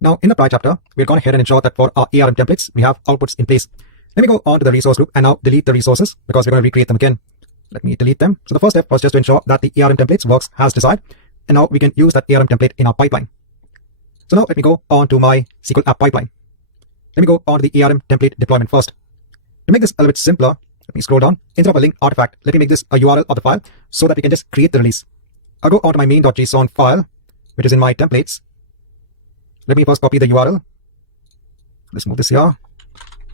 Now, in the prior chapter, we've gone ahead and ensured that for our ARM templates, we have outputs in place. Let me go on to the resource group and now delete the resources because we're going to recreate them again. Let me delete them. So the first step was just to ensure that the ARM templates works as desired. And now we can use that ARM template in our pipeline. So now let me go on to my SQL app pipeline. Let me go on to the ARM template deployment first. To make this a little bit simpler, let me scroll down. Instead of a link artifact, let me make this a URL of the file so that we can just create the release. I'll go on to my main.json file, which is in my templates. Let me first copy the URL. Let's move this here.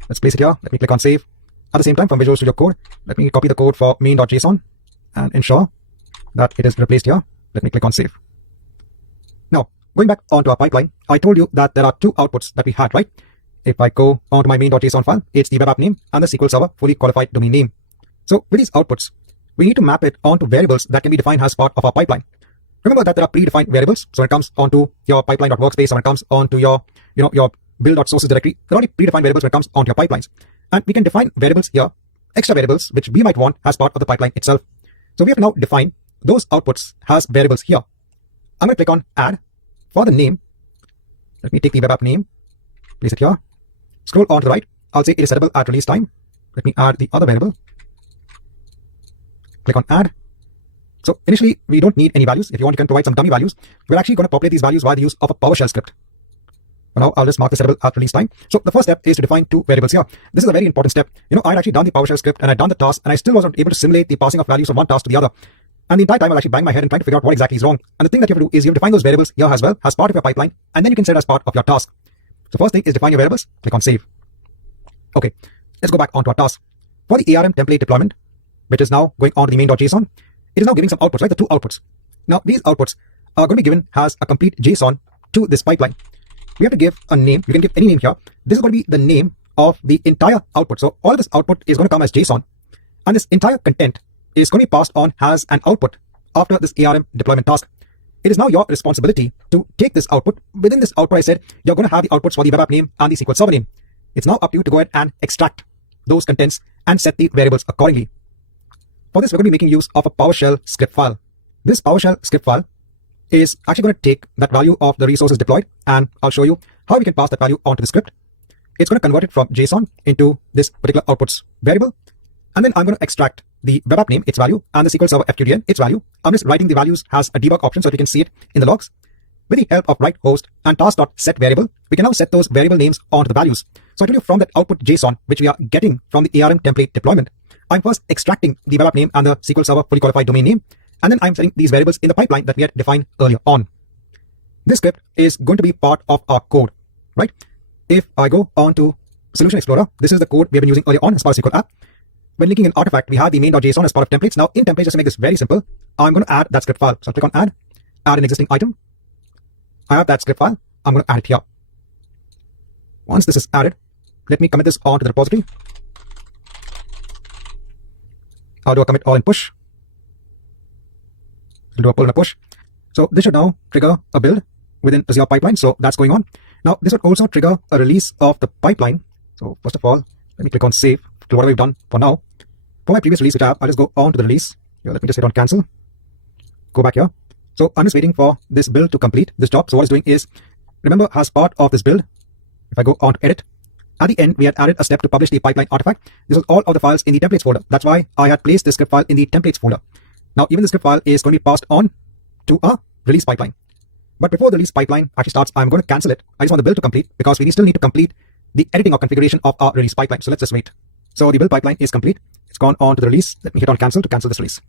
Let's place it here. Let me click on save. At the same time, from Visual Studio Code, let me copy the code for main.json and ensure that it is replaced here. Let me click on save. Now, going back onto our pipeline, I told you that there are two outputs that we had, right? If I go onto my main.json file, it's the web app name and the SQL Server fully qualified domain name. So with these outputs, we need to map it onto variables that can be defined as part of our pipeline. Remember that there are predefined variables. So when it comes onto your pipeline.workspace, or when it comes onto your build.sources directory, there are only predefined variables when it comes onto your pipelines. And we can define variables here, extra variables, which we might want as part of the pipeline itself. So we have to now define those outputs as variables here. I'm going to click on add. For the name, let me take the web app name, place it here. Scroll on to the right. I'll say it is settable at release time. Let me add the other variable. Click on add. So initially, we don't need any values. If you want, you can provide some dummy values. We're actually going to populate these values via the use of a PowerShell script. For now, I'll just mark this settable at release time. So the first step is to define two variables here. This is a very important step. I'd actually done the PowerShell script and I'd done the task, and I still wasn't able to simulate the passing of values from one task to the other. And the entire time I'll actually bang my head and trying to figure out what exactly is wrong. And the thing that you have to do is you define those variables here as well as part of your pipeline, and then you can set it as part of your task. So first thing is define your variables. Click on save. Okay, let's go back onto our task. For the ARM template deployment, which is now going on to the main.json, it is now giving some outputs, right? The two outputs. Now these outputs are going to be given as a complete JSON to this pipeline. We have to give a name. You can give any name here. This is going to be the name of the entire output. So all of this output is going to come as JSON, and this entire content is going to be passed on as an output after this ARM deployment task. It is now your responsibility to take this output. Within this output, I said you're going to have the outputs for the web app name and the SQL Server name. It's now up to you to go ahead and extract those contents and set the variables accordingly. For this, we're going to be making use of a PowerShell script file. This PowerShell script file is actually going to take that value of the resources deployed, and I'll show you how we can pass that value onto the script. It's going to convert it from JSON into this particular outputs variable. And then I'm going to extract the web app name, its value, and the SQL Server FQDN, its value. I'm just writing the values as a debug option so that we can see it in the logs. With the help of write host and task.set variable, we can now set those variable names onto the values. So I told you from that output JSON, which we are getting from the ARM template deployment, I'm first extracting the web app name and the SQL Server fully qualified domain name, and then I'm setting these variables in the pipeline that we had defined earlier on. This script is going to be part of our code, right? If I go on to Solution Explorer, this is the code we have been using earlier on as part of SQL app. When linking an artifact, we have the main.json as part of templates. Now in templates, just to make this very simple, I'm going to add that script file. So I'll click on add an existing item. I have that script file. I'm going to add it here. Once this is added, let me commit this onto the repository. I'll do a commit all in push. We'll do a pull and a push. So this should now trigger a build within Azure pipeline. So that's going on. Now this would also trigger a release of the pipeline. So first of all, let me click on save to whatever we've done for now. For my previous release which I have, I'll just go on to the release. Here, let me just hit on cancel. Go back here. So I'm just waiting for this build to complete this job. So what it's doing is, remember, as part of this build, if I go on to edit, at the end we had added a step to publish the pipeline artifact. This was all of the files in the templates folder. That's why I had placed this script file in the templates folder. Now even the script file is going to be passed on to a release pipeline. But before the release pipeline actually starts, I'm going to cancel it. I just want the build to complete because we still need to complete the editing or configuration of our release pipeline. So let's just wait. So the build pipeline is complete. It's gone on to the release. Let me hit on cancel to cancel this release.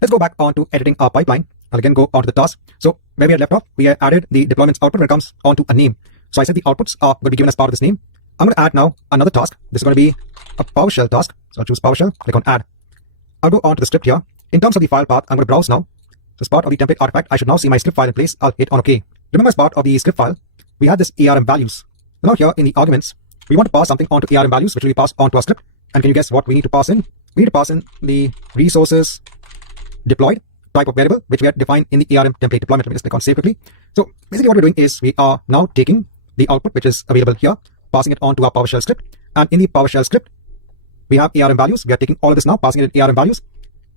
Let's go back on to editing our pipeline. I'll again go on to the task. So where we had left off, we had added the deployments output when it comes onto a name. So I said the outputs are going to be given as part of this name. I'm going to add now another task. This is going to be a PowerShell task. So I'll choose PowerShell, click on add. I'll go on to the script here. In terms of the file path, I'm going to browse now. So as part of the template artifact, I should now see my script file in place. I'll hit on OK. Remember, as part of the script file, we had this ARM values. Now here in the arguments, we want to pass something onto ARM values, which will be passed onto our script. And can you guess what we need to pass in? We need to pass in the resources deployed type of variable, which we had defined in the ARM template deployment. Let me just click on save quickly. So basically what we're doing is we are now taking the output, which is available here, passing it on to our PowerShell script. And in the PowerShell script, we have ARM values. We are taking all of this now, passing it in ARM values.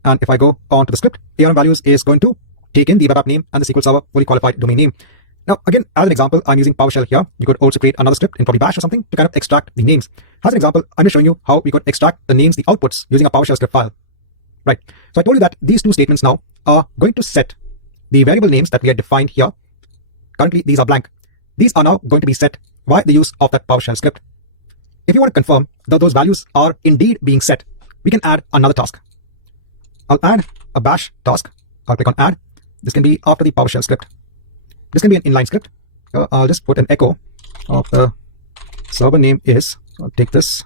And if I go on to the script, ARM values is going to take in the web app name and the SQL Server fully qualified domain name. Now, again, as an example, I'm using PowerShell here. You could also create another script in probably Bash or something to kind of extract the names. As an example, I'm just showing you how we could extract the names, the outputs, using a PowerShell script file. Right. So I told you that these two statements now are going to set the variable names that we had defined here. Currently, these are blank. These are now going to be set by the use of that PowerShell script. If you want to confirm that those values are indeed being set, we can add another task. I'll add a Bash task. I'll click on add. This can be after the PowerShell script. This can be an inline script. I'll just put an echo of the server name is. I'll take this,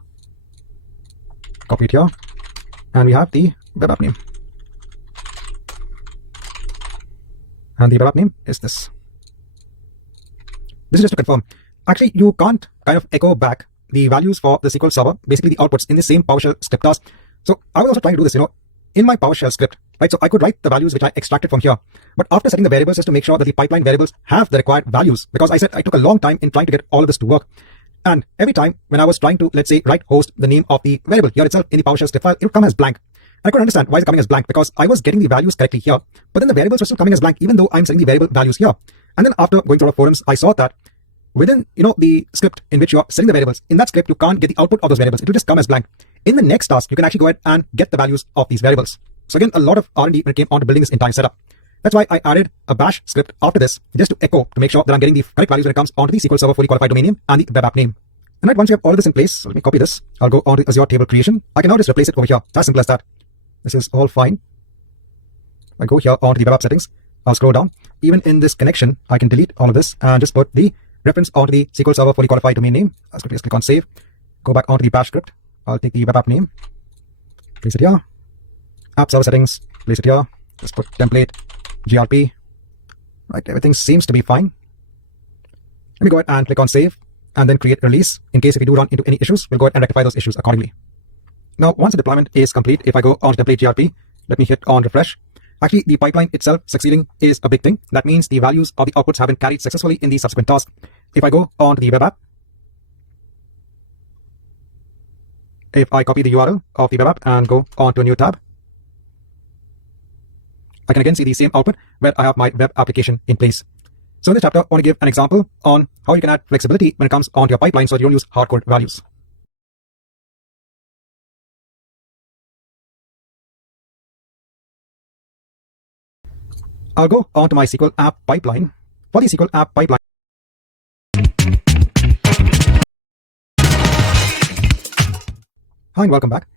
copy it here, and we have the web app name. And the web app name is this. This is just to confirm. Actually, you can't kind of echo back the values for the SQL Server, basically the outputs in the same PowerShell script task. So I was also trying to do this, in my PowerShell script, right? So I could write the values which I extracted from here. But after setting the variables, just to make sure that the pipeline variables have the required values, because I said I took a long time in trying to get all of this to work. And every time when I was trying to, let's say, write host, the name of the variable here itself in the PowerShell script file, it would come as blank. I couldn't understand why it's coming as blank, because I was getting the values correctly here, but then the variables were still coming as blank, even though I'm setting the variable values here. And then after going through the forums, I saw that within, the script in which you're setting the variables, in that script, you can't get the output of those variables. It will just come as blank. In the next task, you can actually go ahead and get the values of these variables. So again, a lot of R&D when it came on to building this entire setup. That's why I added a Bash script after this, just to echo, to make sure that I'm getting the correct values when it comes onto the SQL Server fully qualified domain name and the web app name. And right, once you have all of this in place, so let me copy this. I'll go on to Azure table creation. I can now just replace it over here. It's as simple as that. This is all fine. I go here onto the web app settings. I'll scroll down. Even in this connection, I can delete all of this and just put the reference onto the SQL Server fully qualified domain name. I'll just click on save. Go back onto the Bash script. I'll take the web app name. Place it here. App server settings. Place it here. Just put template GRP. Right, everything seems to be fine. Let me go ahead and click on save and then create a release. In case if we do run into any issues, we'll go ahead and rectify those issues accordingly. Now, once the deployment is complete, if I go on to template GRP, let me hit on refresh. Actually, the pipeline itself succeeding is a big thing. That means the values of the outputs have been carried successfully in the subsequent task. If I go on to the web app, if I copy the URL of the web app and go on to a new tab, I can again see the same output where I have my web application in place. So in this chapter, I want to give an example on how you can add flexibility when it comes onto your pipeline so you don't use hard-code values. I'll go on to my SQL app pipeline. For the SQL app pipeline, hi and welcome back.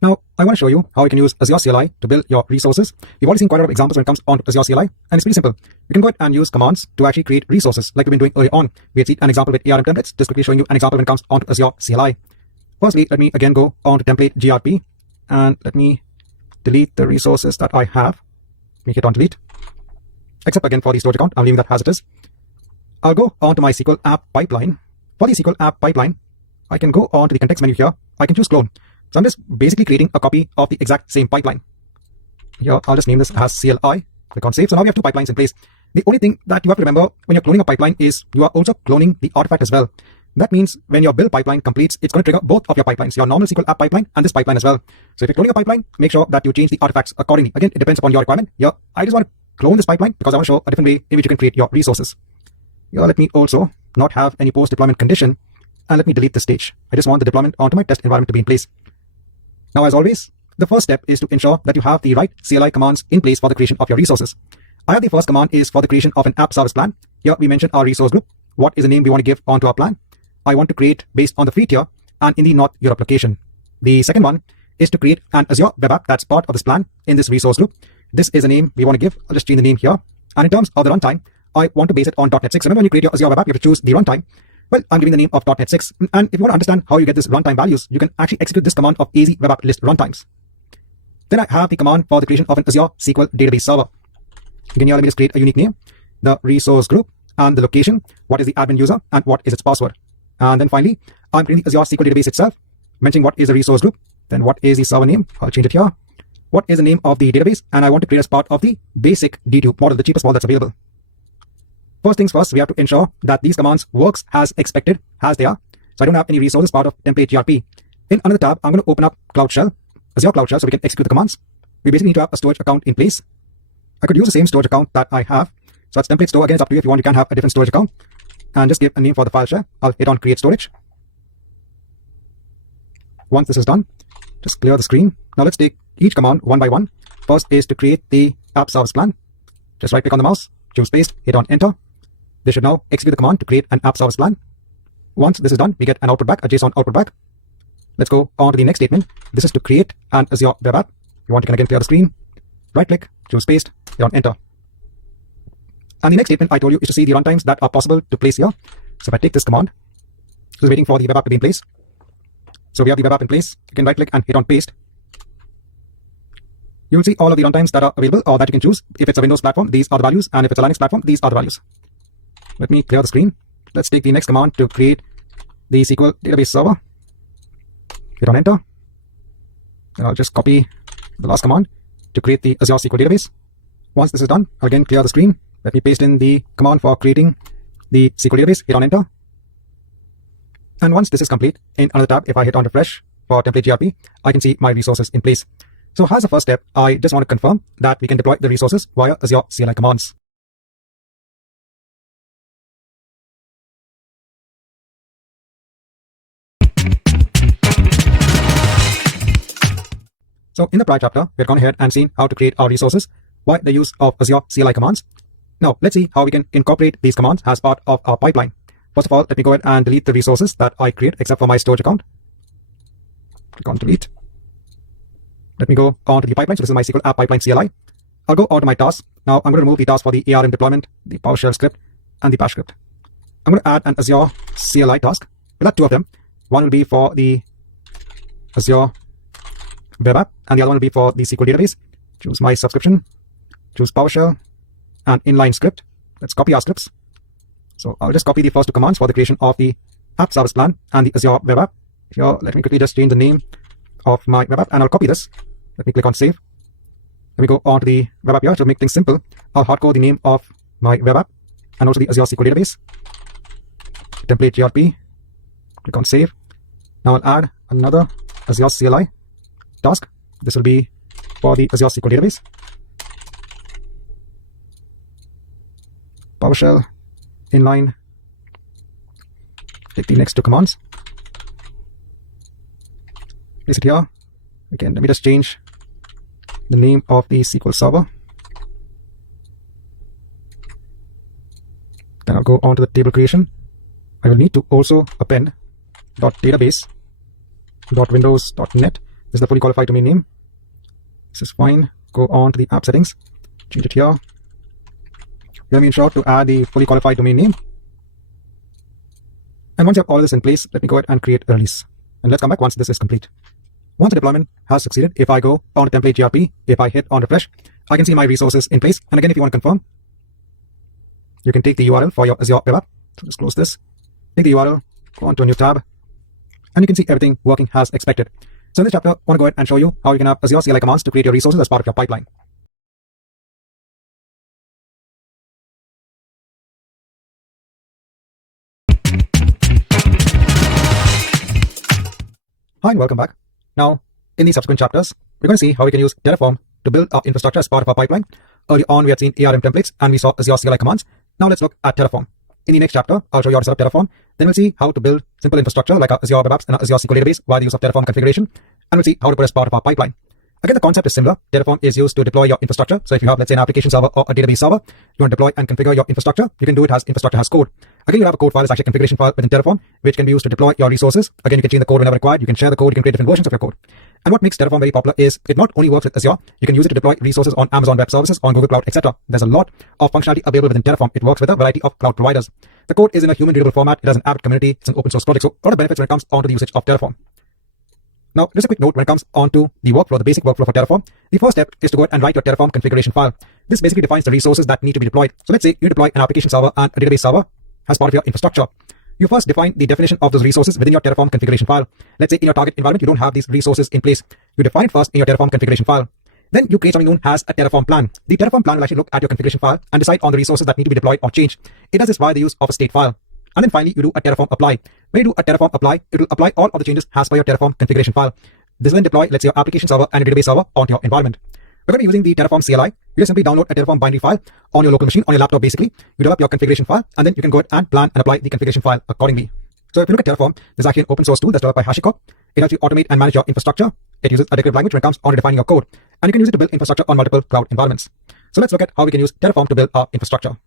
Now, I want to show you how you can use Azure CLI to build your resources. We've already seen quite a lot of examples when it comes on Azure CLI, and it's pretty simple. You can go ahead and use commands to actually create resources like we've been doing earlier on. We had seen an example with ARM templates, just quickly showing you an example when it comes on Azure CLI. Firstly, let me again go on to template GRP, and let me delete the resources that I have. Let me hit on delete. Except again for the storage account, I'm leaving that as it is. I'll go on to my SQL app pipeline. For the SQL app pipeline, I can go on to the context menu here. I can choose clone. So I'm just basically creating a copy of the exact same pipeline. Here, I'll just name this as CLI. Click on save. So now we have two pipelines in place. The only thing that you have to remember when you're cloning a pipeline is you are also cloning the artifact as well. That means when your build pipeline completes, it's going to trigger both of your pipelines, your normal SQL app pipeline and this pipeline as well. So if you're cloning a pipeline, make sure that you change the artifacts accordingly. Again, it depends upon your requirement. Here, I just want to clone this pipeline because I want to show a different way in which you can create your resources. Here, let me also not have any post-deployment condition, and let me delete this stage. I just want the deployment onto my test environment to be in place. Now, as always, the first step is to ensure that you have the right CLI commands in place for the creation of your resources. I have the first command is for the creation of an app service plan. Here, we mentioned our resource group. What is the name we want to give onto our plan? I want to create based on the free tier and in the North Europe location. The second one is to create an Azure web app that's part of this plan in this resource group. This is a name we want to give. I'll just change the name here. And in terms of the runtime, I want to base it on .NET 6. Remember when you create your Azure web app, you have to choose the runtime. Well, I'm giving the name of .NET 6. And if you want to understand how you get this runtime values, you can actually execute this command of AZ web app list runtimes. Then I have the command for the creation of an Azure SQL database server. Again, here, let me just create a unique name, the resource group, and the location, what is the admin user, and what is its password. And then finally, I'm creating the Azure SQL database itself, mentioning what is the resource group, then what is the server name. I'll change it here. What is the name of the database, and I want to create as part of the basic D-Tube model, the cheapest model that's available. First things first, we have to ensure that these commands works as expected, as they are. So I don't have any resources part of template GRP. In another tab, I'm going to open up Cloud Shell, Azure Cloud Shell, so we can execute the commands. We basically need to have a storage account in place. I could use the same storage account that I have So that's template store. Again, it's up to you. If you want, you can have a different storage account and just give a name for the file share. I'll hit on create storage. Once this is done, just clear the screen. Now let's take each command one by one. First is to create the app service plan. Just right click on the mouse, choose paste, hit on enter. This should now execute the command to create an app service plan. Once this is done, we get an output back, a JSON output back. Let's go on to the next statement. This is to create an Azure web app. You want, you can again clear the screen, right click, choose paste, hit on enter. And the next statement I told you is to see the runtimes that are possible to place here. So if I take this command, just waiting for the web app to be in place. So we have the web app in place. You can right click and hit on paste. You will see all of the runtimes that are available or that you can choose. If it's a Windows platform, these are the values, and if it's a Linux platform, these are the values. Let me clear the screen. Let's take the next command to create the SQL database server. Hit on enter. And I'll just copy the last command to create the Azure SQL database. Once this is done, I'll again clear the screen. Let me paste in the command for creating the SQL database. Hit on enter. And once this is complete, in another tab, if I hit on refresh for template GRP, I can see my resources in place. So as a first step, I just want to confirm that we can deploy the resources via Azure CLI commands. So in the prior chapter, we've gone ahead and seen how to create our resources by the use of Azure CLI commands. Now let's see how we can incorporate these commands as part of our pipeline. First of all, let me go ahead and delete the resources that I create except for my storage account. Click on delete. Let me go on to the pipeline. So this is my SQL app pipeline CLI. I'll go out to my tasks. Now I'm going to remove the task for the ARM deployment, the PowerShell script, and the Bash script. I'm going to add an Azure CLI task. We'll add two of them. One will be for the Azure web app, and the other one will be for the SQL database. Choose my subscription, choose PowerShell, and inline script. Let's copy our scripts. So I'll just copy the first two commands for the creation of the app service plan and the Azure web app. Here, let me quickly just change the name of my web app, and I'll copy this. Let me click on save. Let me go on to the web app here to make things simple. I'll hardcode the name of my web app and also the Azure SQL database. Template GRP. Click on save. Now I'll add another Azure CLI task. This will be for the Azure SQL database. PowerShell, inline. Take the next two commands. Place it here. Again, let me just change the name of the SQL server. Then I'll go on to the table creation. I will need to also append .database.windows.net. This is the fully qualified domain name. This is fine. Go on to the app settings. Change it here. Let me ensure to add the fully qualified domain name. And once you have all this in place, let me go ahead and create a release. And let's come back once this is complete. Once the deployment has succeeded, if I go on to template GRP, if I hit on refresh, I can see my resources in place. And again, if you want to confirm, you can take the URL for your Azure web app. So just close this. Take the URL, go on to a new tab, and you can see everything working as expected. So in this chapter, I want to go ahead and show you how you can have Azure CLI commands to create your resources as part of your pipeline. Hi and welcome back. Now, in these subsequent chapters, we're going to see how we can use Terraform to build our infrastructure as part of our pipeline. Early on, we had seen ARM templates and we saw Azure CLI commands. Now let's look at Terraform. In the next chapter, I'll show you how to set up Terraform. Then we'll see how to build simple infrastructure like our Azure web apps and our Azure SQL database via the use of Terraform configuration. And we'll see how to put as part of our pipeline. Again, the concept is similar. Terraform is used to deploy your infrastructure. So if you have, let's say, an application server or a database server, you want to deploy and configure your infrastructure, you can do it as infrastructure as code. Again, you have a code file, it's actually a configuration file within Terraform, which can be used to deploy your resources. Again, you can change the code whenever required. You can share the code. You can create different versions of your code. And what makes Terraform very popular is it not only works with Azure, you can use it to deploy resources on Amazon Web Services, on Google Cloud, etc. There's a lot of functionality available within Terraform. It works with a variety of cloud providers. The code is in a human readable format. It has an avid community. It's an open source project. So a lot of benefits when it comes onto the usage of Terraform. Now, just a quick note when it comes onto the workflow, the basic workflow for Terraform. The first step is to go ahead and write your Terraform configuration file. This basically defines the resources that need to be deployed. So let's say you deploy an application server and a database server as part of your infrastructure. You first define the definition of those resources within your Terraform configuration file. Let's say in your target environment, you don't have these resources in place. You define it first in your Terraform configuration file. Then you create something known as a Terraform plan. The Terraform plan will actually look at your configuration file and decide on the resources that need to be deployed or changed. It does this via the use of a state file. And then finally, you do a Terraform apply. When you do a Terraform apply, it will apply all of the changes as per your Terraform configuration file. This will then deploy, let's say, your application server and a database server onto your environment. We're going to be using the Terraform CLI. You just simply download a Terraform binary file on your local machine, on your laptop basically. You develop your configuration file, and then you can go ahead and plan and apply the configuration file accordingly. So if you look at Terraform, there's actually an open source tool that's developed by HashiCorp. It helps you automate and manage your infrastructure. It uses a declarative language when it comes on defining your code. And you can use it to build infrastructure on multiple cloud environments. So let's look at how we can use Terraform to build our infrastructure.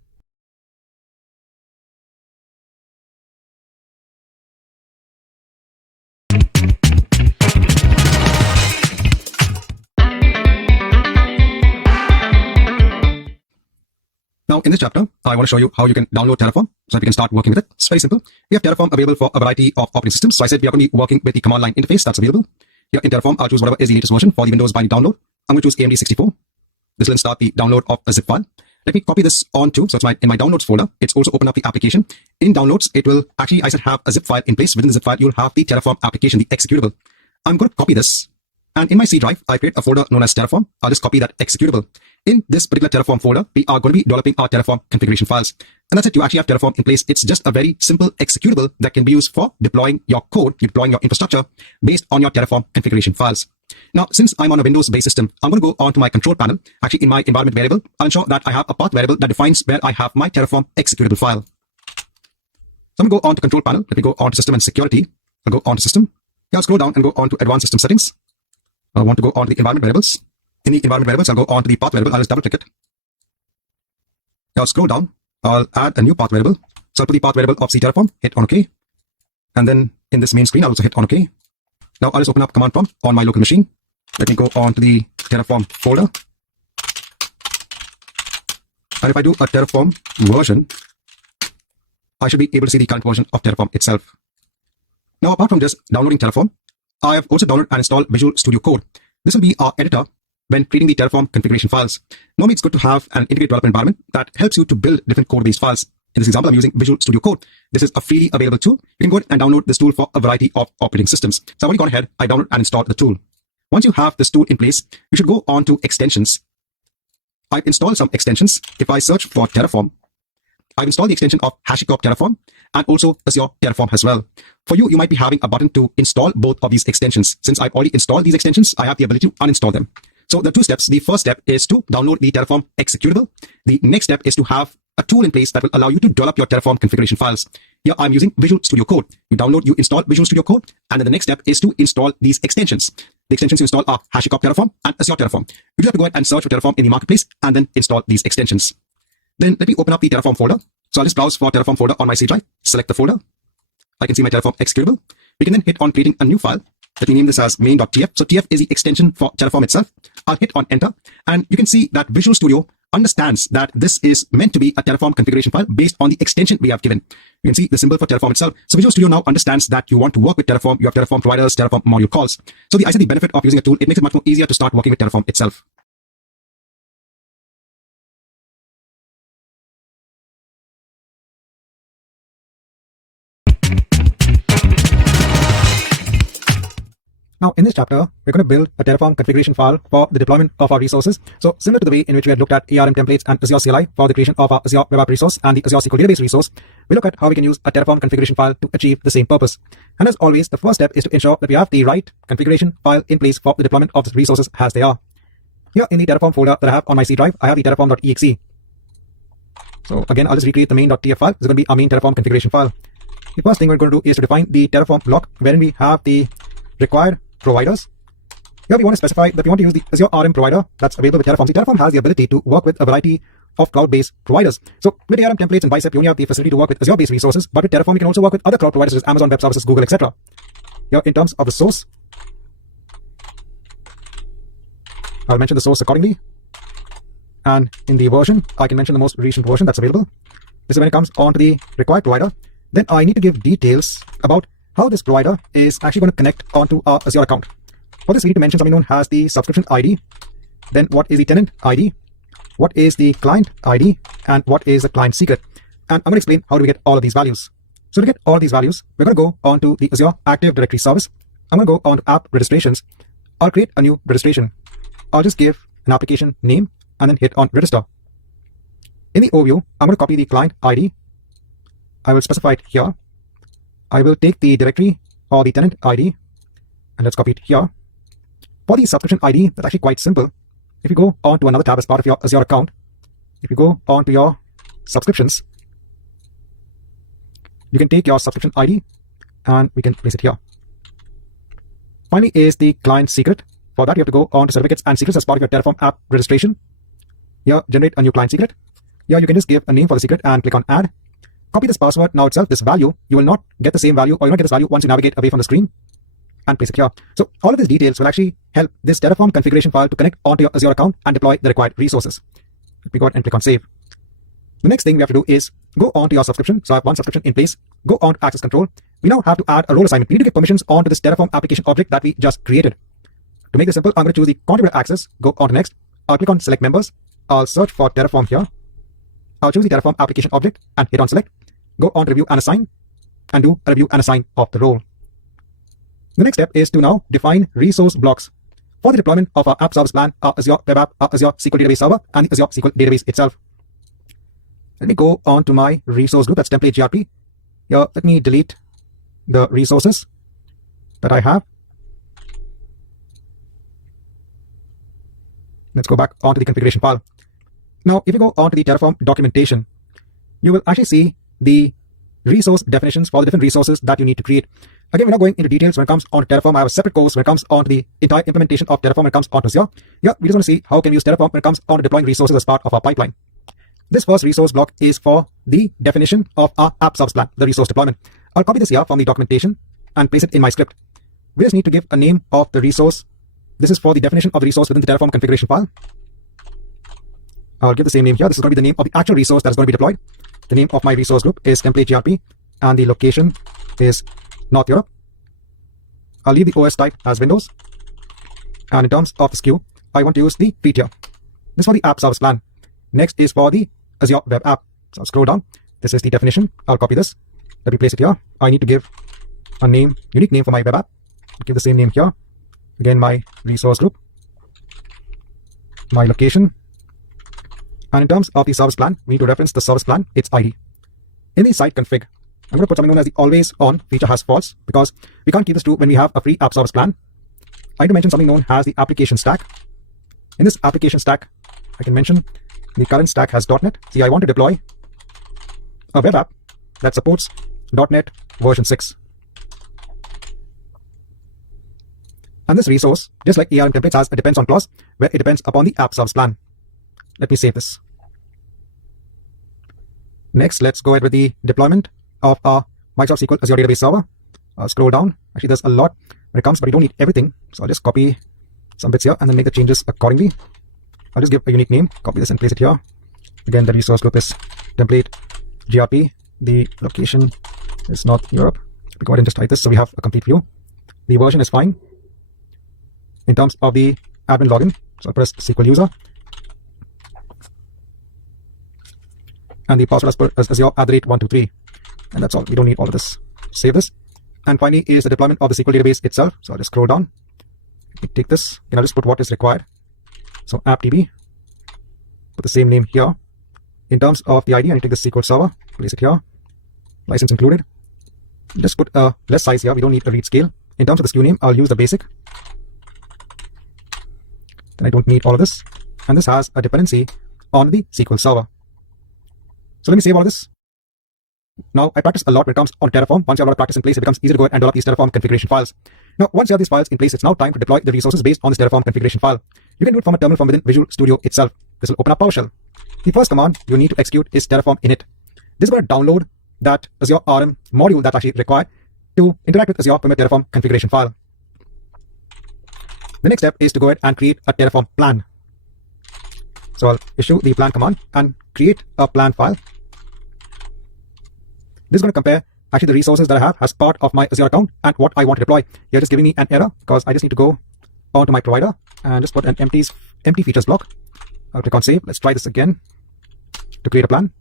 Now, in this chapter, I want to show you how you can download Terraform so that we can start working with it. It's very simple. We have Terraform available for a variety of operating systems. So I said we are going to be working with the command line interface that's available. Here in Terraform, I'll choose whatever is the latest version for the Windows binary download. I'm going to choose AMD 64. This will start the download of a zip file. Let me copy this onto, so it's in my downloads folder. It's also open up the application. In downloads, it will actually, I said, have a zip file in place. Within the zip file, you'll have the Terraform application, the executable. I'm going to copy this. And in my C drive, I create a folder known as Terraform. I'll just copy that executable. In this particular Terraform folder, we are going to be developing our Terraform configuration files. And that's it. You actually have Terraform in place. It's just a very simple executable that can be used for deploying your code, deploying your infrastructure based on your Terraform configuration files. Now, since I'm on a Windows-based system, I'm going to go onto my control panel. Actually, in my environment variable, I'll ensure that I have a path variable that defines where I have my Terraform executable file. So I'm going to go on to control panel. Let me go on to system and security. I'll go on to system. Yeah, I'll scroll down and go on to advanced system settings. I want to go on to the environment variables. In the environment variables, I'll go on to the path variable. I'll just double click it. I'll scroll down. I'll add a new path variable. So I'll put the path variable of C Terraform, hit on OK. And then in this main screen, I'll also hit on OK. Now I'll just open up command prompt on my local machine. Let me go on to the Terraform folder. And if I do a Terraform version, I should be able to see the current version of Terraform itself. Now, apart from just downloading Terraform, I have also downloaded and installed Visual Studio Code. This will be our editor when creating the Terraform configuration files. Normally, it's good to have an integrated development environment that helps you to build different code-based files. In this example, I'm using Visual Studio Code. This is a freely available tool. You can go ahead and download this tool for a variety of operating systems. So I've already gone ahead, I downloaded and installed the tool. Once you have this tool in place, you should go on to extensions. I've installed some extensions. If I search for Terraform, I've installed the extension of HashiCorp Terraform and also Azure Terraform as well. For you, you might be having a button to install both of these extensions. Since I've already installed these extensions, I have the ability to uninstall them. So the two steps, the first step is to download the Terraform executable. The next step is to have a tool in place that will allow you to develop your Terraform configuration files. Here I'm using Visual Studio Code. You install Visual Studio Code, and then the next step is to install these extensions. The extensions you install are HashiCorp Terraform and Azure Terraform. You have to go ahead and search for Terraform in the marketplace and then install these extensions. Then let me open up the Terraform folder. So I'll just browse for Terraform folder on my C drive, select the folder. I can see my Terraform executable. We can then hit on creating a new file. Let me name this as main.tf. So TF is the extension for Terraform itself. I'll hit on enter, and you can see that Visual Studio understands that this is meant to be a Terraform configuration file based on the extension we have given. You can see the symbol for Terraform itself. So Visual Studio now understands that you want to work with Terraform. You have Terraform providers, Terraform module calls. So I said the benefit of using a tool, it makes it much more easier to start working with Terraform itself. Now, in this chapter, we're going to build a Terraform configuration file for the deployment of our resources. So similar to the way in which we had looked at ARM templates and Azure CLI for the creation of our Azure Web App resource and the Azure SQL database resource, we look at how we can use a Terraform configuration file to achieve the same purpose. And as always, the first step is to ensure that we have the right configuration file in place for the deployment of the resources as they are. Here in the Terraform folder that I have on my C drive, I have the terraform.exe. So again, I'll just recreate the main.tf file. This is going to be our main Terraform configuration file. The first thing we're going to do is to define the Terraform block wherein we have the required providers. Here we want to specify that we want to use the Azure RM provider that's available with Terraform. See, Terraform has the ability to work with a variety of cloud-based providers. So with ARM templates and Bicep, you only have the facility to work with Azure-based resources, but with Terraform, you can also work with other cloud providers such as Amazon Web Services, Google, etc. Here in terms of the source, I'll mention the source accordingly. And in the version, I can mention the most recent version that's available. This is when it comes on to the required provider. Then I need to give details about how this provider is actually going to connect onto our Azure account. For this, we need to mention something known as the subscription ID. Then what is the tenant ID? What is the client ID? And what is the client secret? And I'm going to explain how do we get all of these values. So to get all of these values, we're going to go onto the Azure Active Directory service. I'm going to go on to app registrations. I'll create a new registration. I'll just give an application name and then hit on register. In the overview, I'm going to copy the client ID. I will specify it here. I will take the directory or the tenant ID and let's copy it here. For the subscription ID, that's actually quite simple. if you go on to another tab as part of your Azure account, if you go on to your subscriptions, you can take your subscription ID and we can place it here. Finally is the client secret. For that, you have to go on to certificates and secrets as part of your Terraform app registration. Here, generate a new client secret. Here, you can just give a name for the secret and click on add. Copy this password. Now itself, this value, you will not get the same value, or you will not get this value once you navigate away from the screen, and place it here. So all of these details will actually help this Terraform configuration file to connect onto your Azure account and deploy the required resources. Let me go ahead and click on save. The next thing we have to do is go on to your subscription. So I have one subscription in place. Go on to access control. We now have to add a role assignment. We need to give permissions onto this Terraform application object that we just created. To make this simple, I'm going to choose the contributor access. Go on to next. I'll click on select members. I'll search for Terraform here. I'll choose the Terraform application object and hit on select. Go on to review and assign and do a review and assign of the role. The next step is to now define resource blocks for the deployment of our app service plan, our Azure Web App, our Azure SQL Database Server, and the Azure SQL Database itself. Let me go on to my resource group, that's template GRP. Here, let me delete the resources that I have. Let's go back onto the configuration file. Now, if you go on to the Terraform documentation, you will actually see the resource definitions for the different resources that you need to create. Again, we're not going into details when it comes on Terraform. I have a separate course when it comes on to the entire implementation of Terraform when it comes on to Azure. Yeah, we just want to see how can we use Terraform when it comes on to deploying resources as part of our pipeline. This first resource block is for the definition of our app service plan, the resource deployment. I'll copy this here from the documentation and place it in my script. We just need to give a name of the resource. This is for the definition of the resource within the Terraform configuration file. I'll give the same name here. This is going to be the name of the actual resource that is going to be deployed. The name of my resource group is template GRP and the location is North Europe. I'll leave the OS type as Windows. And in terms of the SKU, I want to use the free tier. This is for the app service plan. Next is for the Azure Web App. So I'll scroll down. This is the definition. I'll copy this. Let me place it here. I need to give a name, unique name for my web app. I'll give the same name here. Again, my resource group, my location. And in terms of the service plan, we need to reference the service plan, its ID. In the site config, I'm going to put something known as the always on feature has false because we can't keep this true when we have a free app service plan. I need to mention something known as the application stack. In this application stack, I can mention the current stack has .NET. See, I want to deploy a web app that supports .NET version 6. And this resource, just like ARM templates, has a depends on clause where it depends upon the app service plan. Let me save this. Next, let's go ahead with the deployment of our Microsoft SQL Azure Database Server. I'll scroll down. Actually, there's a lot when it comes, but you don't need everything. So I'll just copy some bits here and then make the changes accordingly. I'll just give a unique name, copy this and place it here. Again, the resource group is template GRP. The location is North Europe. We go ahead and just type this so we have a complete view. The version is fine. In terms of the admin login, so I'll press SQL user. And the password as Azure @123. And that's all. We don't need all of this. Save this. And finally is the deployment of the SQL database itself. So I'll just scroll down. Take this and I'll just put what is required. So appdb, put the same name here. In terms of the ID, I need to take the SQL server, place it here. License included. Just put a less size here. We don't need a read scale. In terms of the SKU name, I'll use the basic. Then I don't need all of this. And this has a dependency on the SQL server. So let me save all of this. Now, I practice a lot when it comes on Terraform. Once you have a lot of practice in place, it becomes easy to go ahead and develop these Terraform configuration files. Now, once you have these files in place, it's now time to deploy the resources based on this Terraform configuration file. You can do it from a terminal from within Visual Studio itself. This will open up PowerShell. The first command you need to execute is Terraform init. This is going to download that Azure RM module that's actually required to interact with Azure from a Terraform configuration file. The next step is to go ahead and create a Terraform plan. So I'll issue the plan command and create a plan file. This is going to compare actually the resources that I have as part of my Azure account and what I want to deploy. You're just giving me an error because I just need to go onto my provider and just put an empty features block. I'll click on save. Let's try this again to create a plan.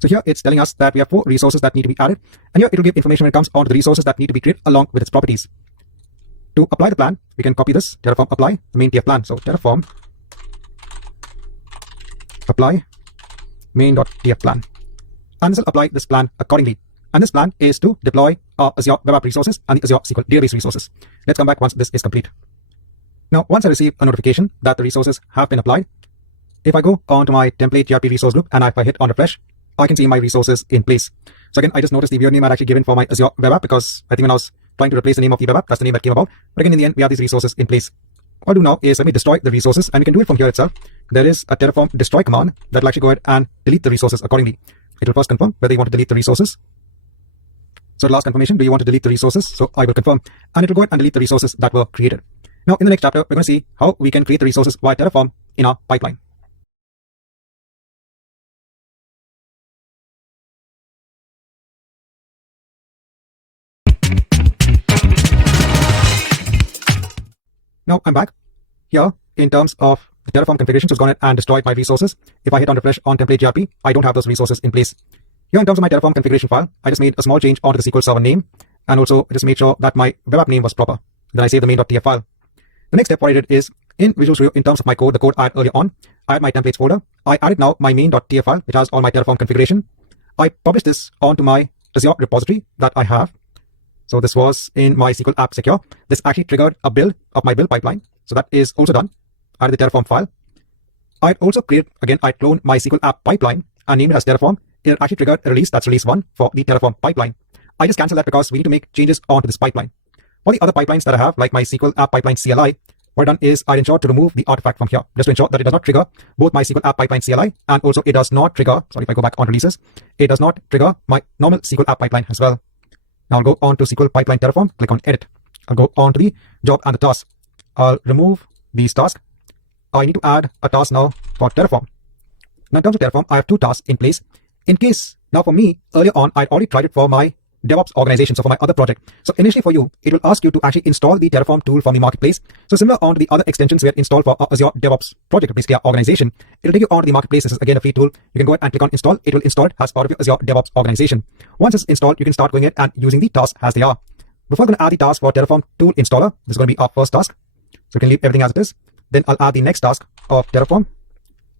So here it's telling us that we have 4 resources that need to be added, and here it will give information when it comes onto the resources that need to be created along with its properties. To apply the plan, we can copy this, Terraform apply, the main tier plan. So Terraform apply main.tf plan. And this will apply this plan accordingly. And this plan is to deploy Azure Web App resources and the Azure SQL database resources. Let's come back once this is complete. Now, once I receive a notification that the resources have been applied, if I go on to my template GRP resource group and if I hit on refresh, I can see my resources in place. So again, I just noticed the weird name I actually given for my Azure Web App because I think when I was trying to replace the name of the web app, that's the name that came about. But again, in the end, we have these resources in place. What I'll do now is let me destroy the resources, and we can do it from here itself. There is a Terraform destroy command that will actually go ahead and delete the resources accordingly. It will first confirm whether you want to delete the resources. So the last confirmation, do you want to delete the resources? So I will confirm, and it will go ahead and delete the resources that were created. Now, in the next chapter, we're going to see how we can create the resources via Terraform in our pipeline. Now I'm back. Here, in terms of the Terraform configuration, so it's gone ahead and destroyed my resources. If I hit on refresh on template GRP, I don't have those resources in place. Here, in terms of my Terraform configuration file, I just made a small change onto the SQL Server name, and also I just made sure that my web app name was proper. Then I save the main.tf file. The next step what I did is, in Visual Studio, in terms of my code, the code I had earlier on, I had my templates folder. I added now my main.tf file, which has all my Terraform configuration. I published this onto my Azure repository that I have. So this was in my SQL app secure. This actually triggered a build of my build pipeline. So that is also done. I added the Terraform file. I'd also created, again, I cloned my SQL app pipeline and named it as Terraform. It actually triggered a release, that's release 1 for the Terraform pipeline. I just canceled that because we need to make changes onto this pipeline. For the other pipelines that I have, like my SQL app pipeline CLI, what I've done is I ensured to remove the artifact from here, just to ensure that it does not trigger both my SQL app pipeline CLI, and also it does not trigger, sorry if I go back on releases, it does not trigger my normal SQL app pipeline as well. Now I'll go on to SQL pipeline Terraform, click on edit. I'll go on to the job and the task. I'll remove these tasks. I need to add a task now for Terraform. Now in terms of Terraform, I have two tasks in place. In case, now for me, earlier on, I'd already tried it for my DevOps organization, so for my other project. So initially for you, it will ask you to actually install the Terraform tool from the marketplace. So similar on to the other extensions we had installed for Azure DevOps project, basically our organization, it'll take you on to the marketplace. This is again a free tool. You can go ahead and click on install. It will install it as part of your Azure DevOps organization. Once it's installed, you can start going in and using the tasks as they are. Before I'm going to add the task for Terraform tool installer, this is going to be our first task. So we can leave everything as it is. Then I'll add the next task of Terraform.